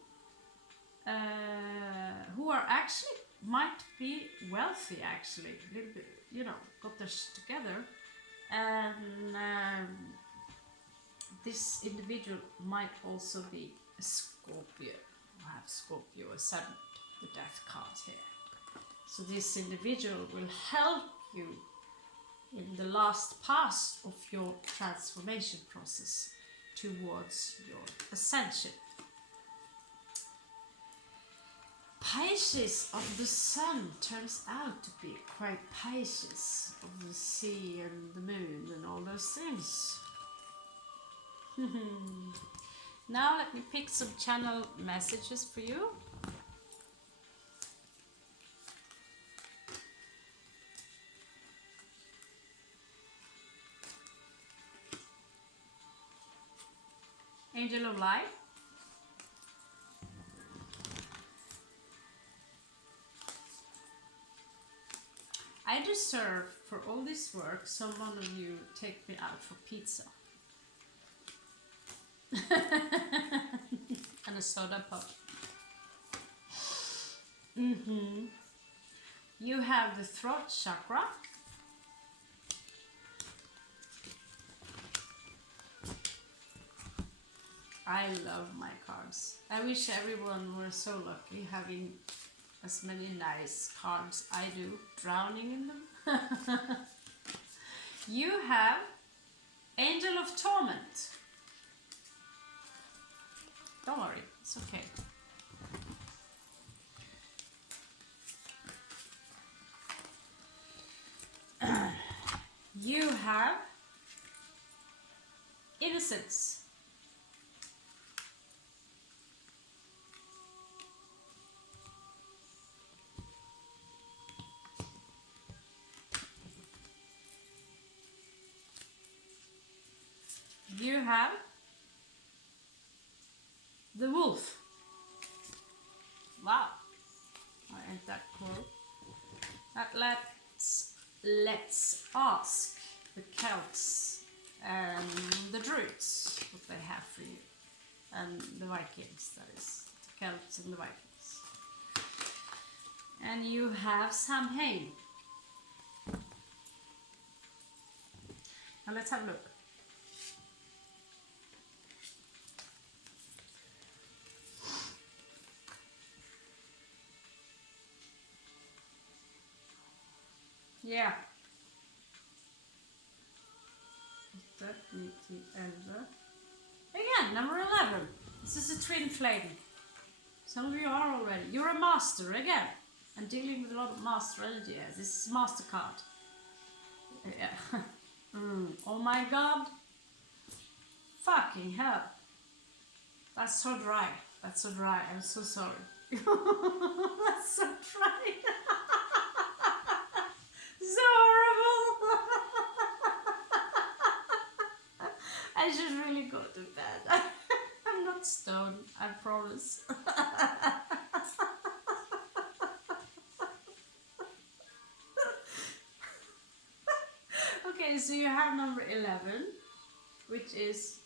who are actually, might be wealthy, actually, a little bit, you know, got their shit together. And this individual might also be a Scorpio, or have Scorpio ascendant, the death card here. So this individual will help you in the last pass of your transformation process towards your ascension. Pisces of the sun turns out to be quite Pisces of the sea and the moon and all those things. Now let me pick some channel messages for you. Angel of Light. I deserve, for all this work, someone of you take me out for pizza. And a soda pop. You have the throat chakra. I love my cards. I wish everyone were so lucky having as many nice cards I do, drowning in them. You have Angel of Torment. Don't worry, it's okay. You have Innocence. You have the Wolf. Wow, ain't that cool? That let's ask the Celts and the Druids what they have for you, and the Vikings, that is, the Celts and the Vikings. And you have Samhain. Now let's have a look. Yeah. Again, number 11. This is a twin flame. Some of you are already. You're a master again. And dealing with a lot of master energy. Yes, this is master card. Yeah. Oh my god. Fucking hell. That's so dry. That's so dry. I'm so sorry. That's so dry. So horrible. I should really go to bed. I'm not stoned, I promise. Okay, so you have number 11, which is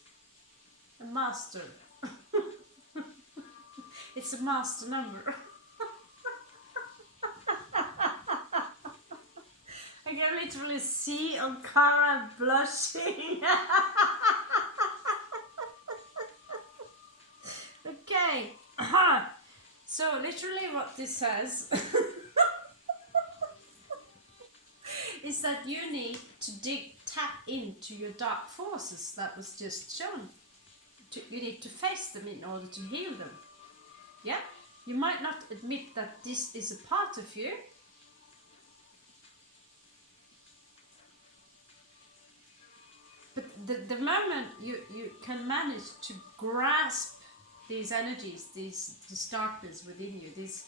a master. It's a master number. I can literally see Ankara blushing. Okay. So literally what this says is that you need to tap into your dark forces that was just shown. You need to face them in order to heal them. Yeah? You might not admit that this is a part of you. But the moment you can manage to grasp these energies, this darkness within you, there's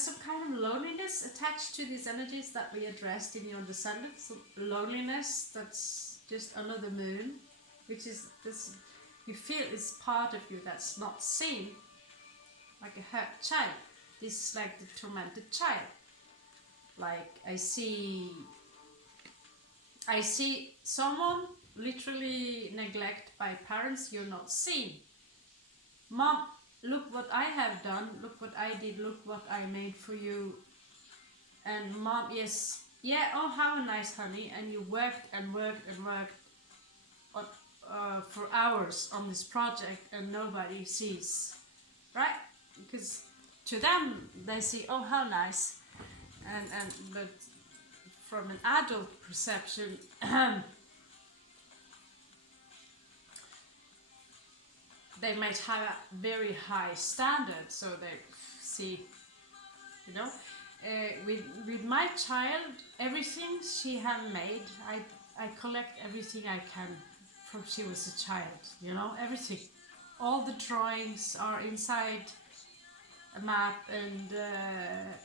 some kind of loneliness attached to these energies that we addressed in your descendants. Loneliness that's just under the moon, which is this you feel is part of you that's not seen, like a hurt child. This is like the tormented child. Like I see someone literally neglected by parents you're not seen. Mom, look what I have done, look what I did, look what I made for you. And mom, yes, yeah, oh how nice honey. And you worked and worked and worked for hours on this project and nobody sees, right? Because to them, they see, oh how nice. But from an adult perception, they might have a very high standard, so they see, you know, with my child, everything she had made, I collect everything I can from she was a child, you know, everything. All the drawings are inside a map, and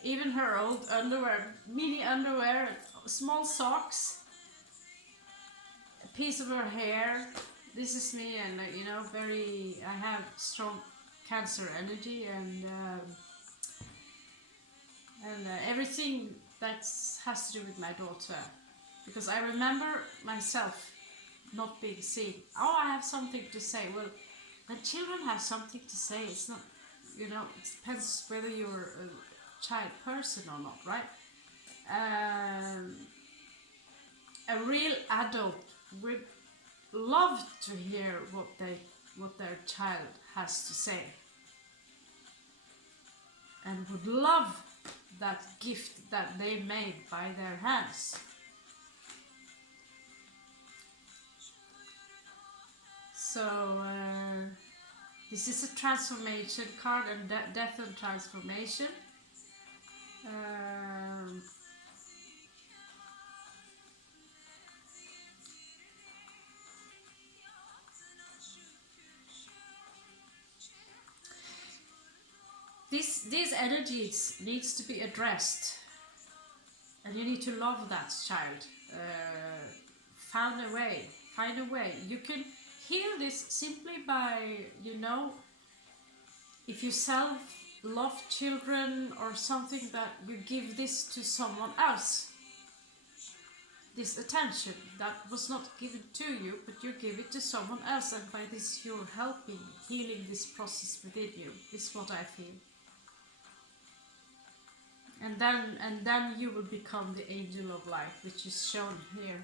even her old underwear, mini underwear, small socks, a piece of her hair. This is me, and you know, I have strong Cancer energy, and everything that has to do with my daughter, because I remember myself not being seen. Oh, I have something to say. Well, when children have something to say, it's not, you know, it depends whether you're a child person or not, right? A real adult would love to hear what their child has to say, and would love that gift that they made by their hands. So this is a transformation card, and death and transformation. These energies needs to be addressed, and you need to love that child. Find a way. You can heal this simply by, you know, if you self-love children or something, that you give this to someone else. this attention that was not given to you, but you give it to someone else, and by this you're helping, healing this process within you. This is what I feel. And then you will become the angel of light, which is shown here.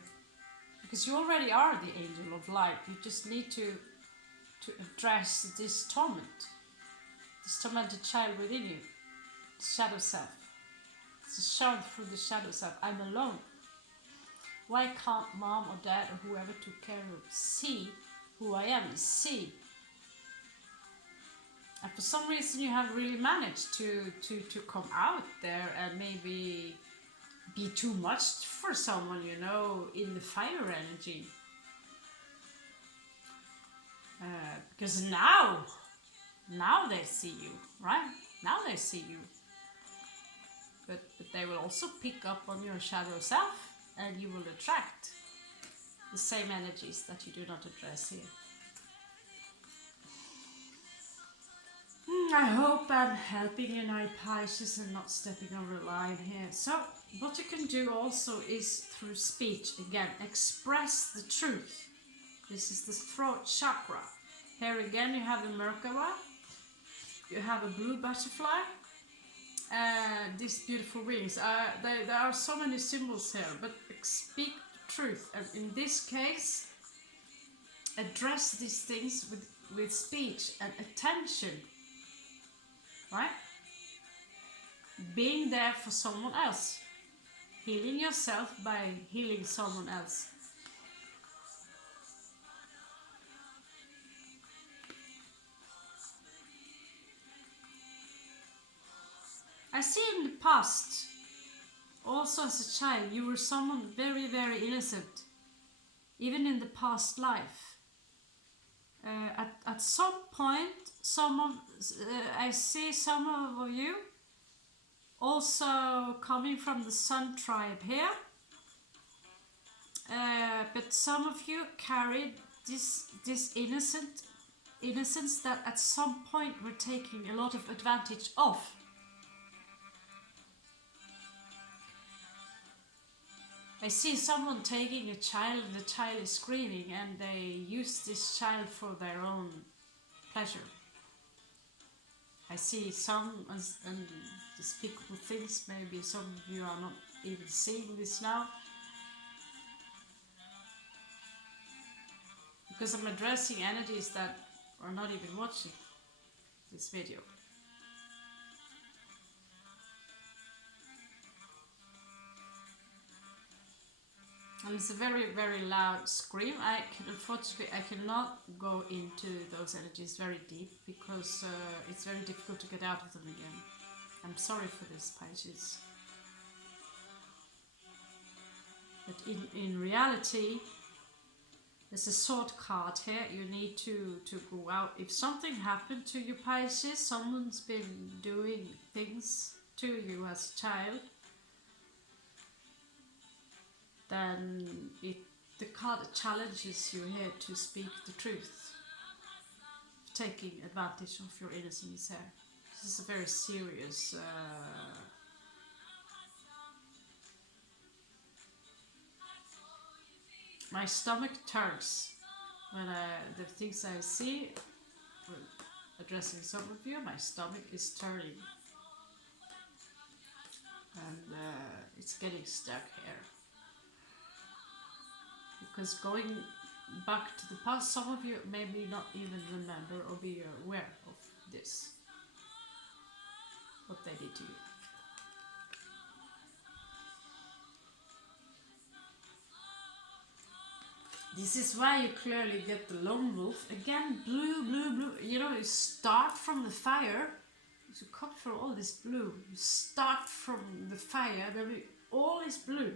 Because you already are the angel of light. You just need to address this tormented child within you, the shadow self. It's shown through the shadow self. I'm alone. Why can't mom or dad or whoever took care of see who I am? See. And for some reason you have really managed to come out there and maybe be too much for someone, you know, in the fire energy. Because now they see you, right? Now they see you. But they will also pick up on your shadow self, and you will attract the same energies that you do not address here. I hope I'm helping you now, Pisces, and not stepping over the line here. So, what you can do also is through speech, again, express the truth. This is the throat chakra. Here again you have the Merkaba, you have a blue butterfly, these beautiful wings. There are so many symbols here, but speak the truth. And in this case, address these things with speech and attention. Right? Being there for someone else. Healing yourself by healing someone else. I see in the past, also as a child, you were someone very, very innocent. Even in the past life. At some point, I see some of you also coming from the Sun tribe here, but some of you carried this innocence that at some point were taking a lot of advantage of. I see someone taking a child, and the child is screaming, and they use this child for their own pleasure. I see some and despicable things. Maybe some of you are not even seeing this now. Because I'm addressing energies that are not even watching this video. And it's a very, very loud scream. Unfortunately, I cannot go into those energies very deep because it's very difficult to get out of them again. I'm sorry for this, Pisces. But in reality, there's a sword card here. You need to go out. If something happened to you, Pisces, someone's been doing things to you as a child, then the card challenges you here to speak the truth, taking advantage of your innocence here. This is a very serious my stomach turns when the things I see, addressing some of you, my stomach is turning, and it's getting stuck here. Because going back to the past, some of you maybe not even remember or be aware of this, what they did to you. This is why you clearly get the lone wolf. Again, blue, blue, blue. You know, you start from the fire. You come through all this blue. You start from the fire, then all is blue.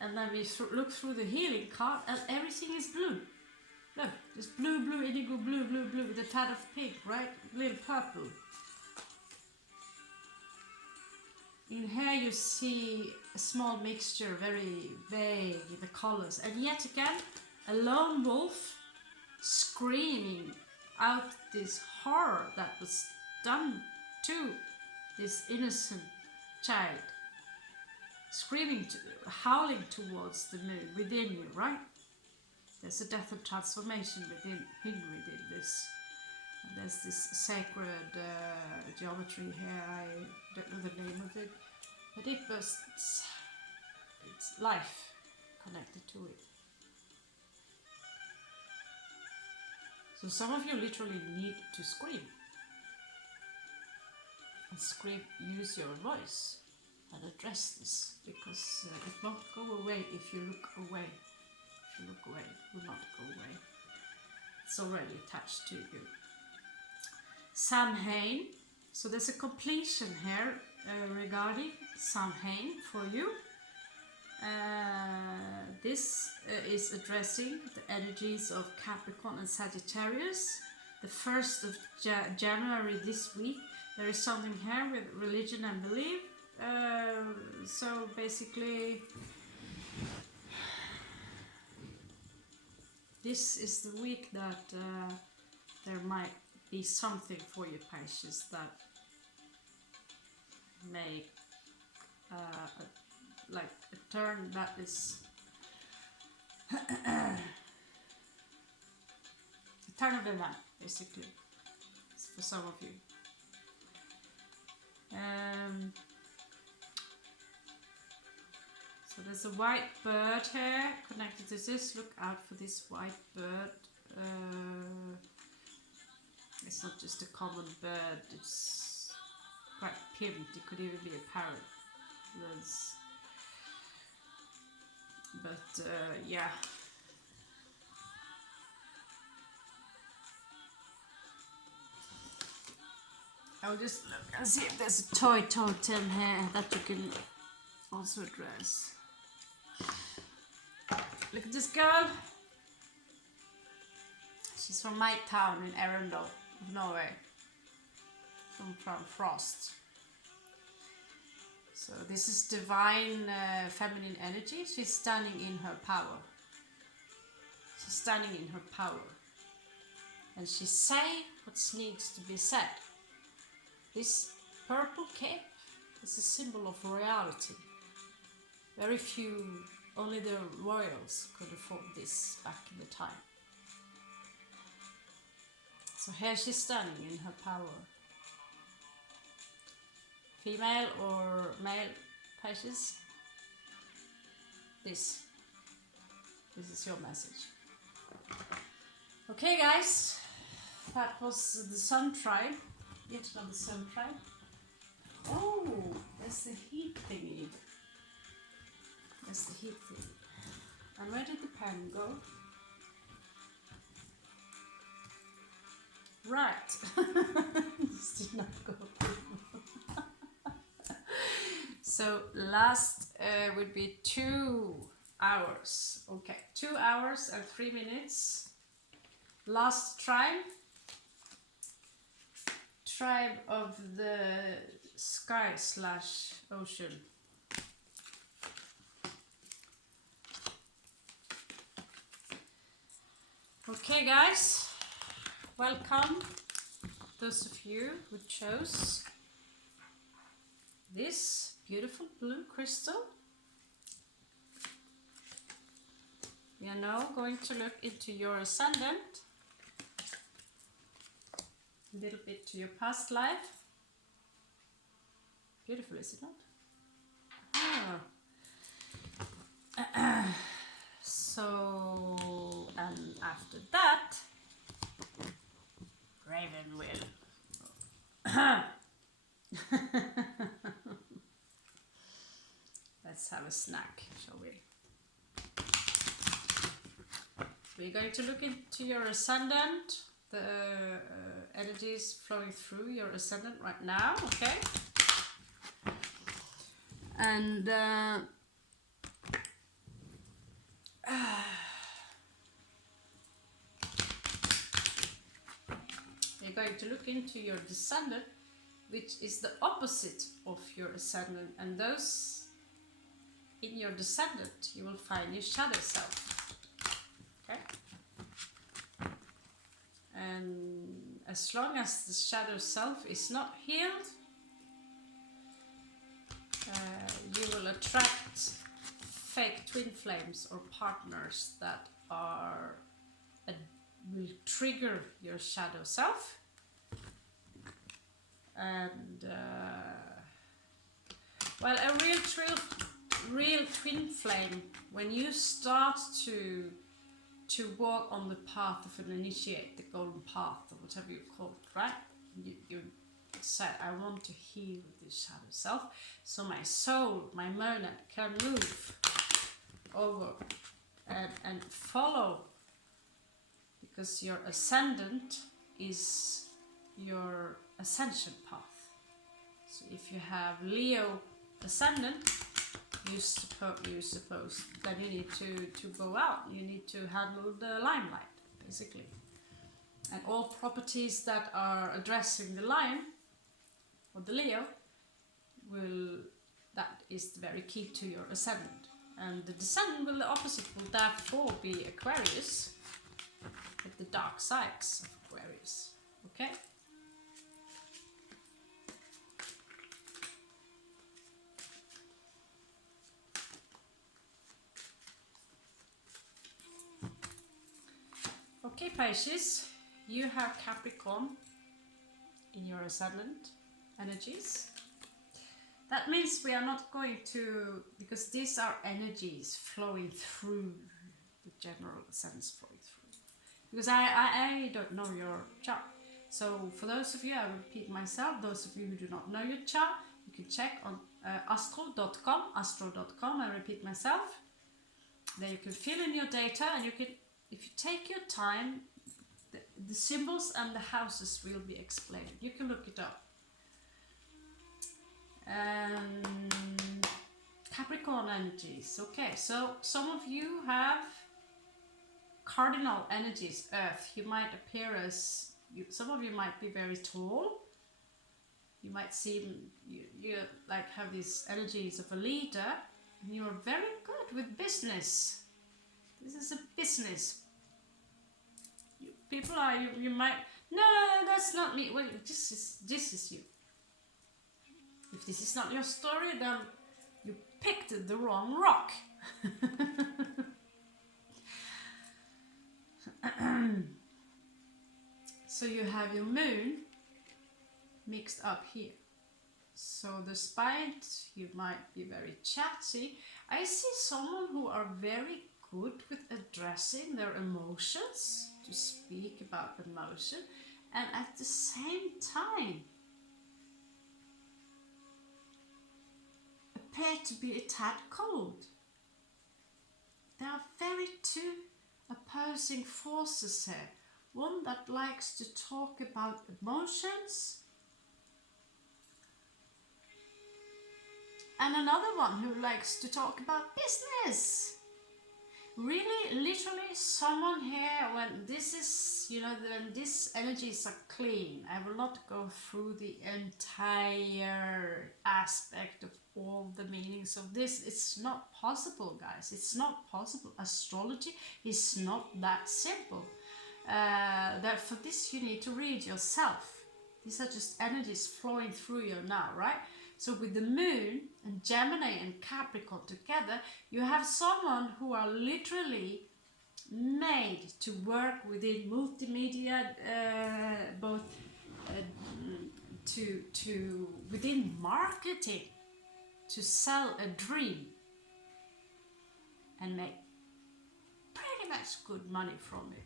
And then we look through the healing card and everything is blue. Look, it's blue, blue, indigo, blue, blue, blue with a tad of pink, right? Little purple. In here you see a small mixture, very vague in the colors. And yet again, a lone wolf screaming out this horror that was done to this innocent child. screaming, howling towards the moon within you, right? There's a death and transformation within this. And there's this sacred geometry here. I don't know the name of it, but it's life connected to it. So some of you literally need to scream. And scream, use your voice and address this, because it won't go away if you look away. If you look away, it will not go away. It's already attached to you. Samhain. So there's a completion here regarding Samhain for you. This is addressing the energies of Capricorn and Sagittarius. The 1st of January this week. There is something here with religion and belief. So basically, this is the week that there might be something for you, Pisces, that may like a turn that is a turn of event, basically, for some of you. So there's a white bird here connected to this. Look out for this white bird. It's not just a common bird, it's quite pimped. It could even be a parrot. But yeah. I'll just look and see if there's a toy totem here that you can also address. Look at this girl. She's from my town in Arendal, Norway. From Frost. So this is divine feminine energy. She's standing in her power. She's standing in her power. And she say what needs to be said. This purple cape is a symbol of royalty. Very few, only the royals could afford this back in the time. So here she's standing in her power. Female or male, Pisces? This is your message. Okay guys, that was the Sun Tribe. Yet another Sun Tribe. Oh, there's the heat thingy. There's the heat thingy. And where did the pen go? Right. This did not go. So last would be 2 hours. Okay, 2 hours and 3 minutes. Last tribe. Tribe of the sky / ocean. Okay guys, welcome those of you who chose this beautiful blue crystal. We are now going to look into your ascendant. A little bit to your past life. Beautiful, is it not? Ah. So, and after that, Raven will. Let's have a snack, shall we? We're going to look into your ascendant. The energies flowing through your ascendant right now, okay? And we're going to look into your descendant, which is the opposite of your ascendant, and those in your descendant you will find your shadow self, okay? And as long as the shadow self is not healed, you will attract fake twin flames or partners that are will trigger your shadow self. And well, a real twin flame, when you start to walk on the path of an initiate, the golden path, or whatever you call it, right? You said, I want to heal this shadow self, so my soul, my mermaid, can move over and follow, because your ascendant is your ascension path. So if you have Leo ascendant, you suppose then you need to go out, you need to handle the limelight, basically. And all properties that are addressing the lion or the Leo that is very key to your ascendant. And the descendant will, the opposite, will therefore be Aquarius, with the dark sides of Aquarius. Okay? Okay, Pisces, you have Capricorn in your ascendant energies. That means we are not going to, because these are energies flowing through the general sense, flowing through. Because I don't know your chart. So for those of you, I repeat myself, those of you who do not know your chart, you can check on astro.com, I repeat myself. There you can fill in your data, and you can, if you take your time, the symbols and the houses will be explained. You can look it up. Capricorn energies. Okay, so some of you have cardinal energies, Earth. You might appear as, some of you might be very tall. You might seem, you like have these energies of a leader. And you're very good with business. This is a business. People are, you might, no, that's not me. Well, this is you. If this is not your story, then you picked the wrong rock. So you have your moon mixed up here. So despite you might be very chatty, I see someone who are very good with addressing their emotions, to speak about emotion, and at the same time appear to be a tad cold. There are very two opposing forces here. One that likes to talk about emotions, and another one who likes to talk about business. Really, literally, someone here, when this is, you know, when these energies are clean, I will not go through the entire aspect of all the meanings of this. It's not possible, guys. It's not possible. Astrology is not that simple. That for this you need to read yourself. These are just energies flowing through you now, right? So with the moon and Gemini and Capricorn together, you have someone who are literally made to work within multimedia, both to within marketing, to sell a dream and make pretty much good money from it.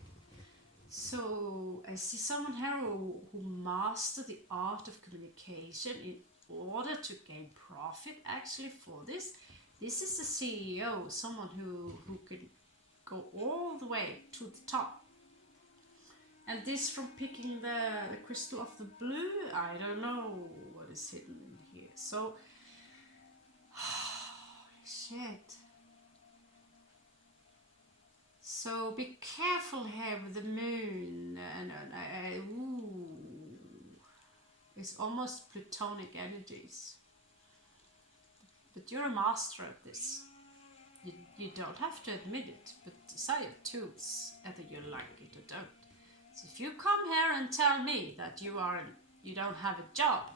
So I see someone here who master the art of communication in order to gain profit actually for this. This is the CEO, someone who can go all the way to the top. And this from picking the crystal of the blue, I don't know what is hidden in here. So, shit. So be careful here with the moon, and ooh, it's almost Plutonic energies. But you're a master at this. You don't have to admit it, but these are your tools, whether you like it or don't. So if you come here and tell me that you don't have a job,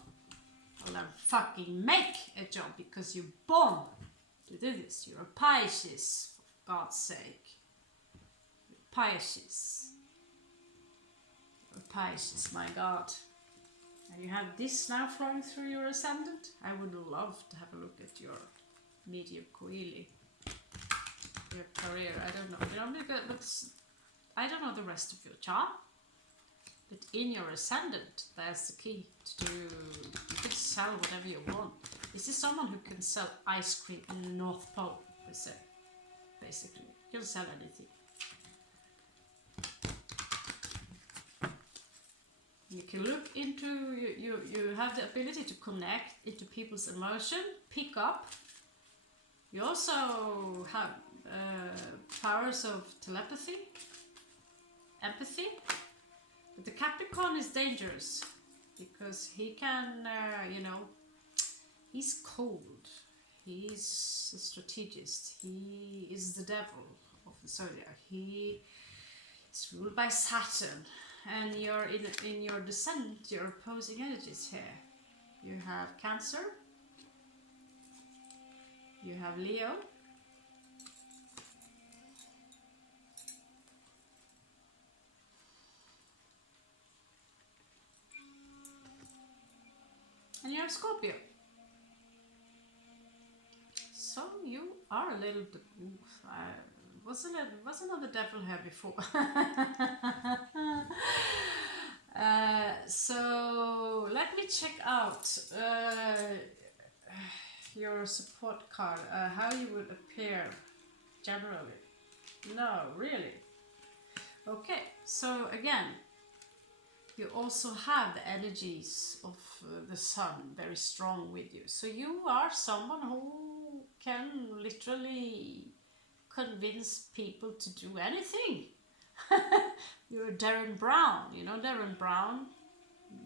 well then fucking make a job, because you're born to do this. You're a Pisces, for God's sake. Pisces. You're a Pisces, my God. And you have this now flowing through your ascendant. I would love to have a look at your medium coeli. Your career, I don't know. I don't know the rest of your chart. But in your ascendant, that's the key to do. You can sell whatever you want. This is someone who can sell ice cream in the North Pole, we say. Basically, you can sell anything. You can look into, you have the ability to connect into people's emotion, pick up. You also have powers of telepathy, empathy. But the Capricorn is dangerous because he can, you know, he's cold. He's a strategist. He is the devil of the zodiac. He is ruled by Saturn. And you're in your descent, you're opposing energies here. You have Cancer. You have Leo. And you have Scorpio. So you are a little... wasn't the devil here before? So let me check out your support card, how you would appear generally. No, really. Okay, so again, you also have the energies of the sun very strong with you. So you are someone who can literally convince people to do anything. You're Darren Brown, you know Darren Brown,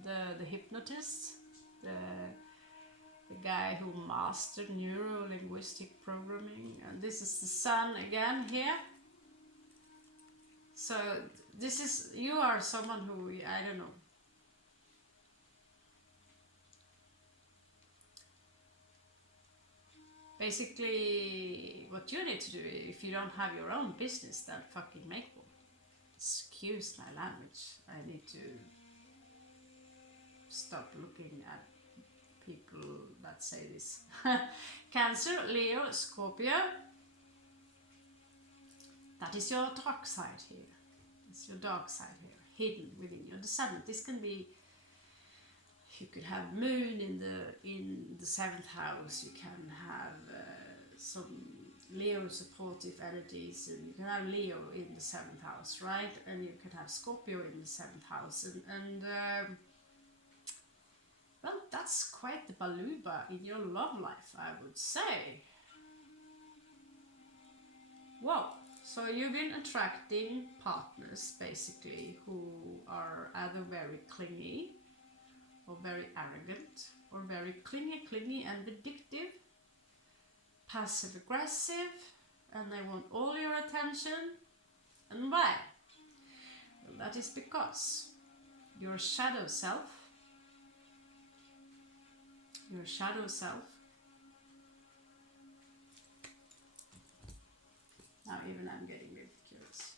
the hypnotist, the guy who mastered neuro-linguistic programming, and this is the sun again here. So this is, you are someone who, I don't know, basically what you need to do, if you don't have your own business, then fucking make one. Excuse my language, I need to stop looking at people that say this. Cancer, Leo, Scorpio. That is your dark side here. It's your dark side here, hidden within your descendant. This can be, you could have moon in the 7th house. You can have some Leo supportive energies, and you can have Leo in the 7th house, right? And you can have Scorpio in the 7th house, and well, that's quite the baluba in your love life, I would say. Whoa, so you've been attracting partners basically who are either very clingy or very arrogant or very clingy and vindictive, passive aggressive, and they want all your attention. And why? Well, that is because your shadow self, now even I'm getting really curious.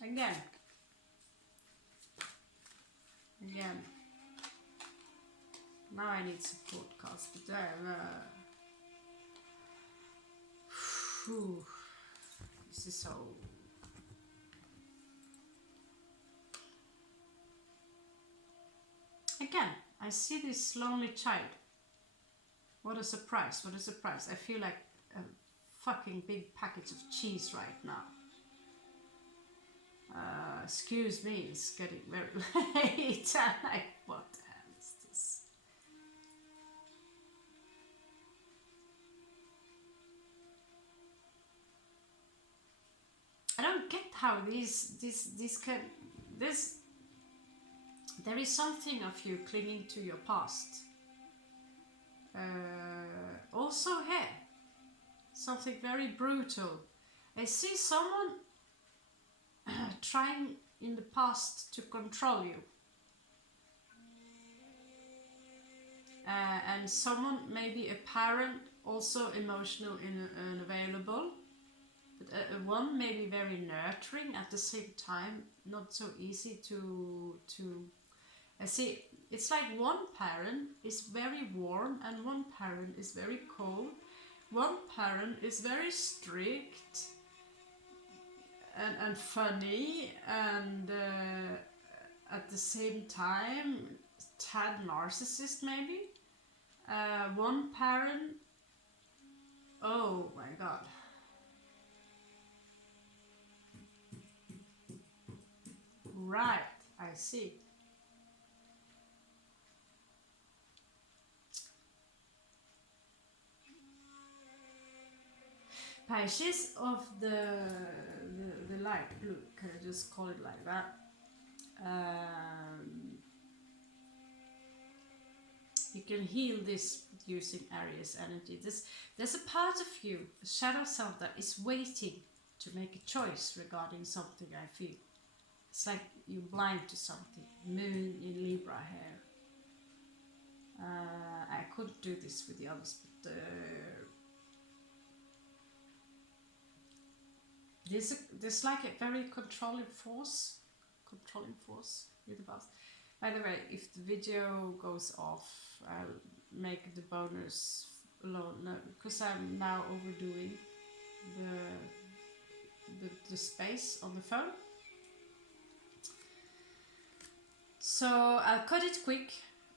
Again. Now I need support cards, but this is so... Again, I see this lonely child. What a surprise, what a surprise. I feel like a fucking big package of cheese right now. Excuse me, it's getting very late. I'm like, what the hell is this? I don't get how there is something of you clinging to your past. Also here, something very brutal. I see someone trying in the past to control you. and someone, maybe a parent, also emotional and unavailable, but one may be very nurturing at the same time, not so easy to see. It's like one parent is very warm and one parent is very cold. One parent is very strict and funny, and at the same time tad narcissist maybe. One parent, oh my god, right, I see. Pisces of the light blue, can I just call it like that? You can heal this using Aries energy. There's a part of you, a shadow self, that is waiting to make a choice regarding something, I feel. It's like you're blind to something. Moon in Libra here. I could do this with the others, but there's like a very controlling force with the past. By the way, if the video goes off, I'll make the bonus alone. No, because I'm now overdoing the space on the phone. So I'll cut it quick.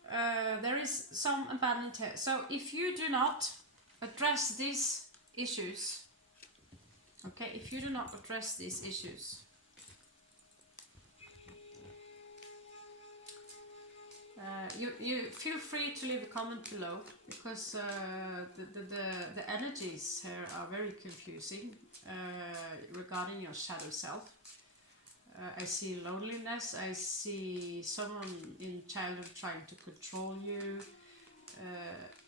There is some abandoned here. So if you do not address these issues, okay, if you do not address these issues, you feel free to leave a comment below, because the energies here are very confusing regarding your shadow self. I see loneliness, I see someone in childhood trying to control you,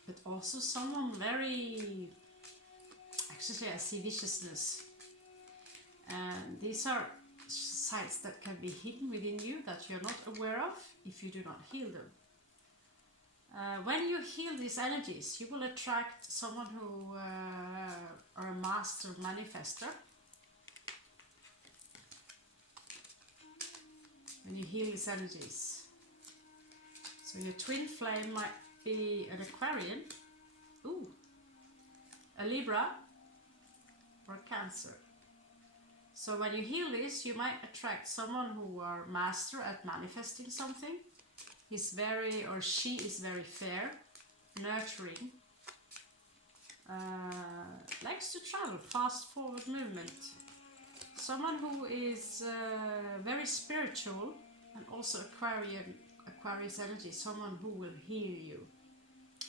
but also someone very, actually I see viciousness, and these are sides that can be hidden within you that you're not aware of if you do not heal them. When you heal these energies, you will attract someone who are a master manifester. When you heal these energies, so your twin flame might be an Aquarian, ooh, a Libra, or Cancer. So when you heal this, you might attract someone who are master at manifesting something. He's very, or she is very fair, nurturing, likes to travel, fast forward movement. Someone who is very spiritual, and also Aquarius energy, someone who will heal you,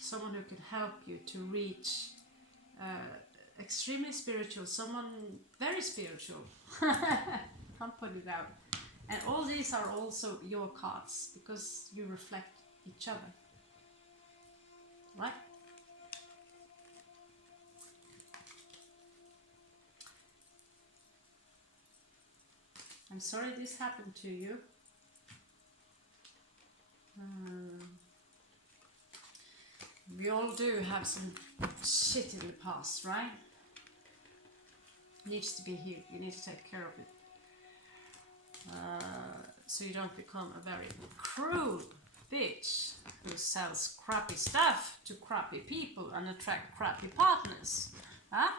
someone who can help you to reach extremely spiritual, someone very spiritual. Can't put it out. And all these are also your cards, because you reflect each other, right? I'm sorry this happened to you. We all do have some shit in the past, right? Needs to be healed. You need to take care of it. So you don't become a very cruel bitch who sells crappy stuff to crappy people and attract crappy partners. Huh?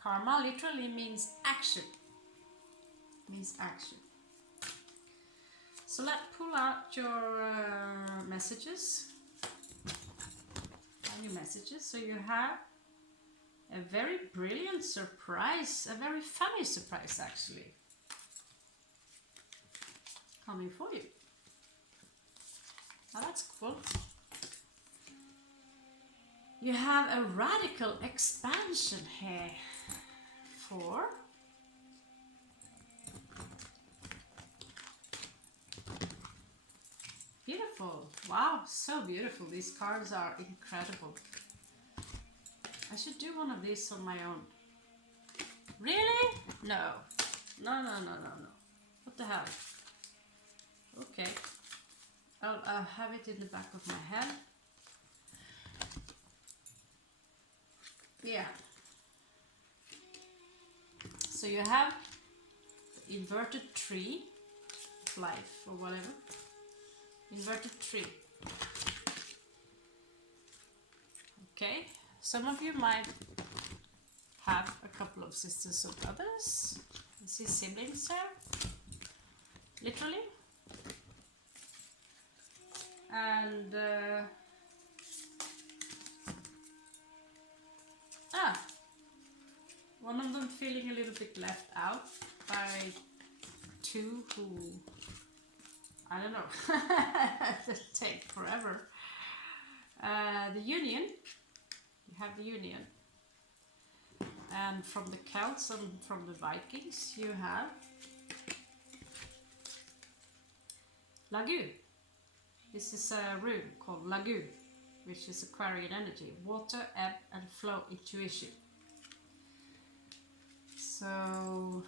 Karma literally means action. Means action. So let's pull out your messages. And your messages. So you have a very brilliant surprise, a very funny surprise actually, coming for you. Now that's cool. You have a radical expansion here for beautiful. Wow, so beautiful. These cards are incredible. I should do one of these on my own. Really? No. No. What the hell? Okay. I'll have it in the back of my head. Yeah. So you have the inverted tree, life or whatever. Inverted tree. Okay. Some of you might have a couple of sisters or brothers. You see siblings there, literally. And one of them feeling a little bit left out by two who, I don't know, that take forever. The union, you have the union. And from the Celts and from the Vikings you have Lagu. This is a rune called Lagu, which is Aquarian energy, water, ebb and flow intuition. So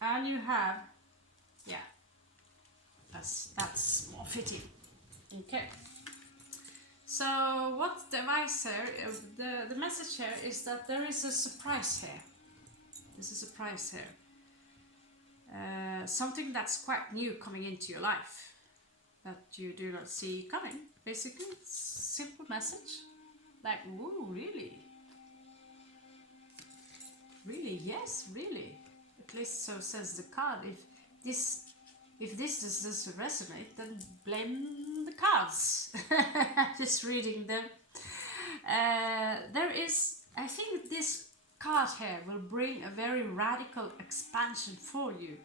and you have, yeah, that's more fitting. Okay. So what the advice here, the message here is that there is a surprise here. There's a surprise here. Something that's quite new coming into your life that you do not see coming. Basically, it's a simple message. Like, ooh, really? Really? Yes, really. At least so says the card. If this doesn't resonate, then blame the cards. Just reading them. There is, I think this card here will bring a very radical expansion for you.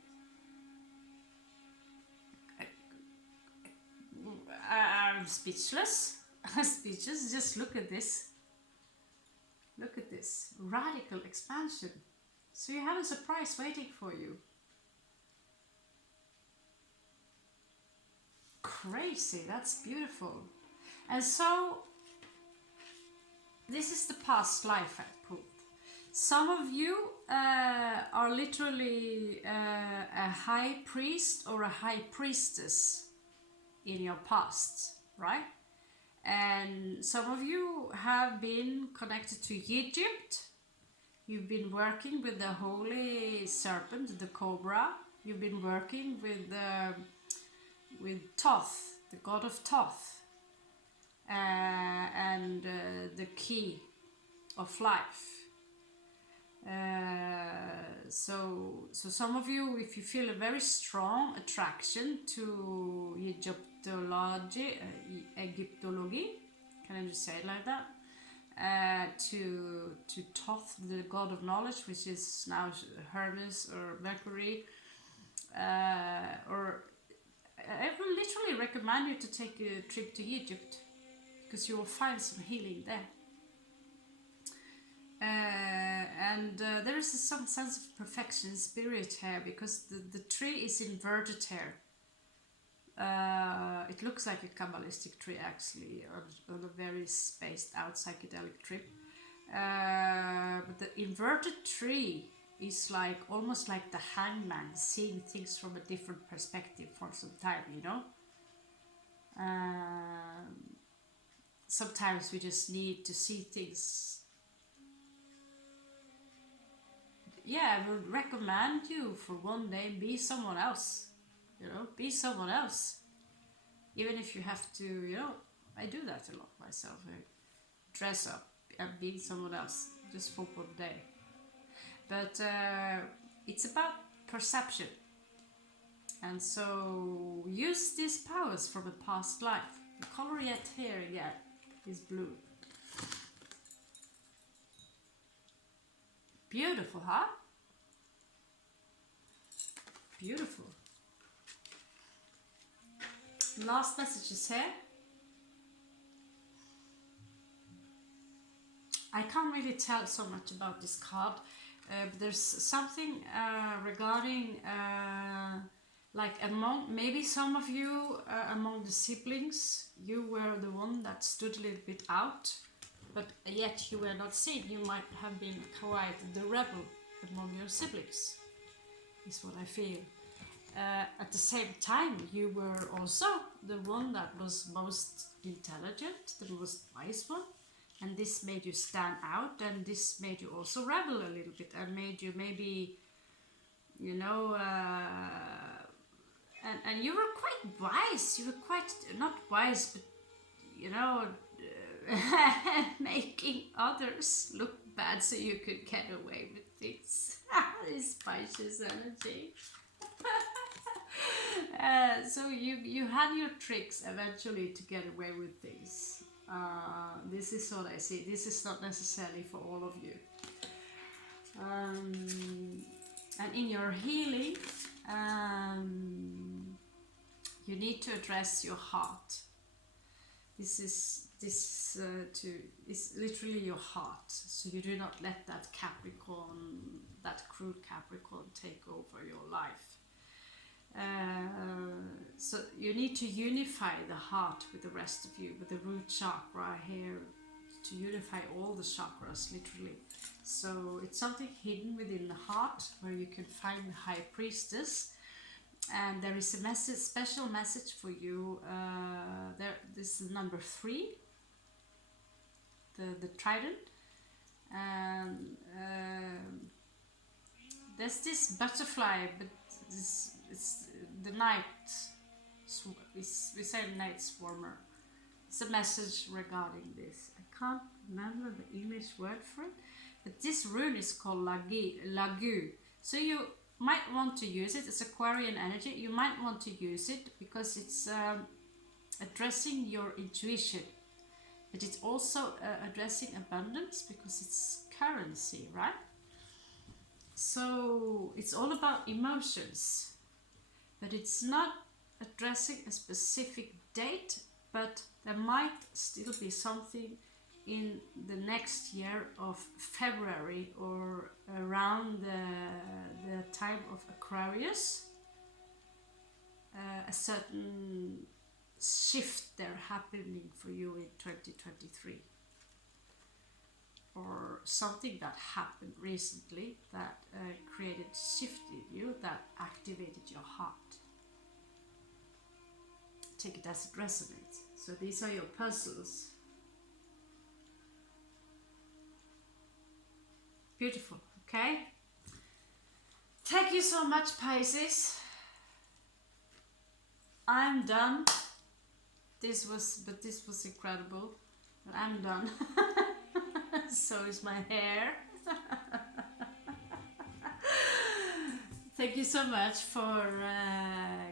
I'm speechless. I'm speechless. Just look at this. Look at this. Radical expansion. So you have a surprise waiting for you. Crazy. That's beautiful. And so this is the past life I put. Some of you are literally a high priest or a high priestess in your past, right? And some of you have been connected to Egypt. You've been working with the holy serpent, the cobra. You've been working with Thoth, the god of Thoth, and the key of life. So some of you, if you feel a very strong attraction to Egyptology, can I just say it like that? To Thoth, the god of knowledge, which is now Hermes or Mercury, or I will literally recommend you to take a trip to Egypt, because you will find some healing there. And there is some sense of perfection spirit here, because the tree is inverted here. It looks like a Kabbalistic tree actually, on a very spaced out psychedelic trip. But the inverted tree is like almost like the hangman, seeing things from a different perspective for some time, you know. Sometimes we just need to see things. Yeah, I would recommend you for one day be someone else, you know, be someone else. Even if you have to, you know, I do that a lot myself. I dress up and being someone else just for one day. But it's about perception. And so use these powers from a past life. The color yet here again is blue. Beautiful, huh? Beautiful. Last message is here. I can't really tell so much about this card. But there's something regarding like among, maybe some of you among the siblings, you were the one that stood a little bit out, but yet you were not seen. You might have been quite the rebel among your siblings, is what I feel. at the same time, you were also the one that was most intelligent, the most wise one, and this made you stand out, and this made you also rebel a little bit, and made you maybe, you know, and you were quite wise. You were quite, not wise, but you know, making others look bad so you could get away with things. This Pisces energy. So you had your tricks eventually to get away with things. This is what I see. This is not necessarily for all of you. And in your healing, you need to address your heart. This is literally your heart. So you do not let that Capricorn, that crude Capricorn, take over your life. So you need to unify the heart with the rest of you, with the root chakra here, to unify all the chakras, literally. So it's something hidden within the heart where you can find the High Priestess, and there is a message, special message for you. This is number 3, the trident, and there's this butterfly, but it's the night. We say night swarmer. It's a message regarding this. I can't remember the English word for it, but this rune is called Lagu. So you might want to use it. It's Aquarian energy. You might want to use it because it's addressing your intuition, but it's also addressing abundance because it's currency, right? So it's all about emotions, but it's not addressing a specific date, but there might still be something in the next year of February or around the time of Aquarius, a certain shift there happening for you in 2023, or something that happened recently that created shift in you, that activated your heart. Take it as it resonates. So these are your puzzles. Beautiful, okay? Thank you so much, Pisces. I'm done. This was incredible. But I'm done. So is my hair. Thank you so much for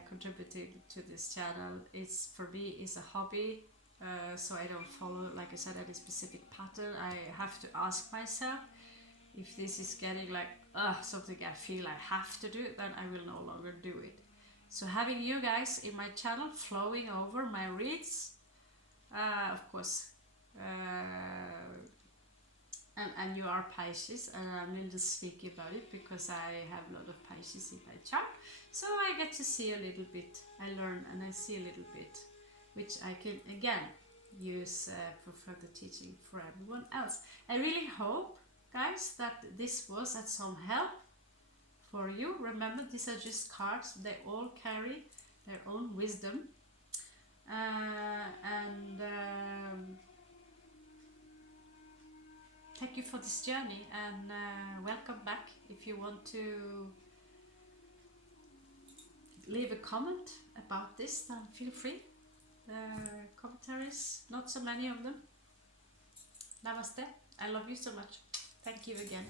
contributing to this channel. It's, for me, it's a hobby, so I don't follow, like I said, any specific pattern. I have to ask myself if this is getting like something I feel I have to do, then I will no longer do it. So having you guys in my channel flowing over my reads, of course, and you are Pisces, and I'm a little sneaky about it because I have a lot of Pisces in my chart, so I get to see a little bit, I learn and I see a little bit, which I can again use for further teaching for everyone else. I really hope, guys, that this was at some help for you. Remember, these are just cards, they all carry their own wisdom, thank you for this journey, and welcome back. If you want to leave a comment about this, then feel free. Commentaries, not so many of them. Namaste. I love you so much. Thank you again.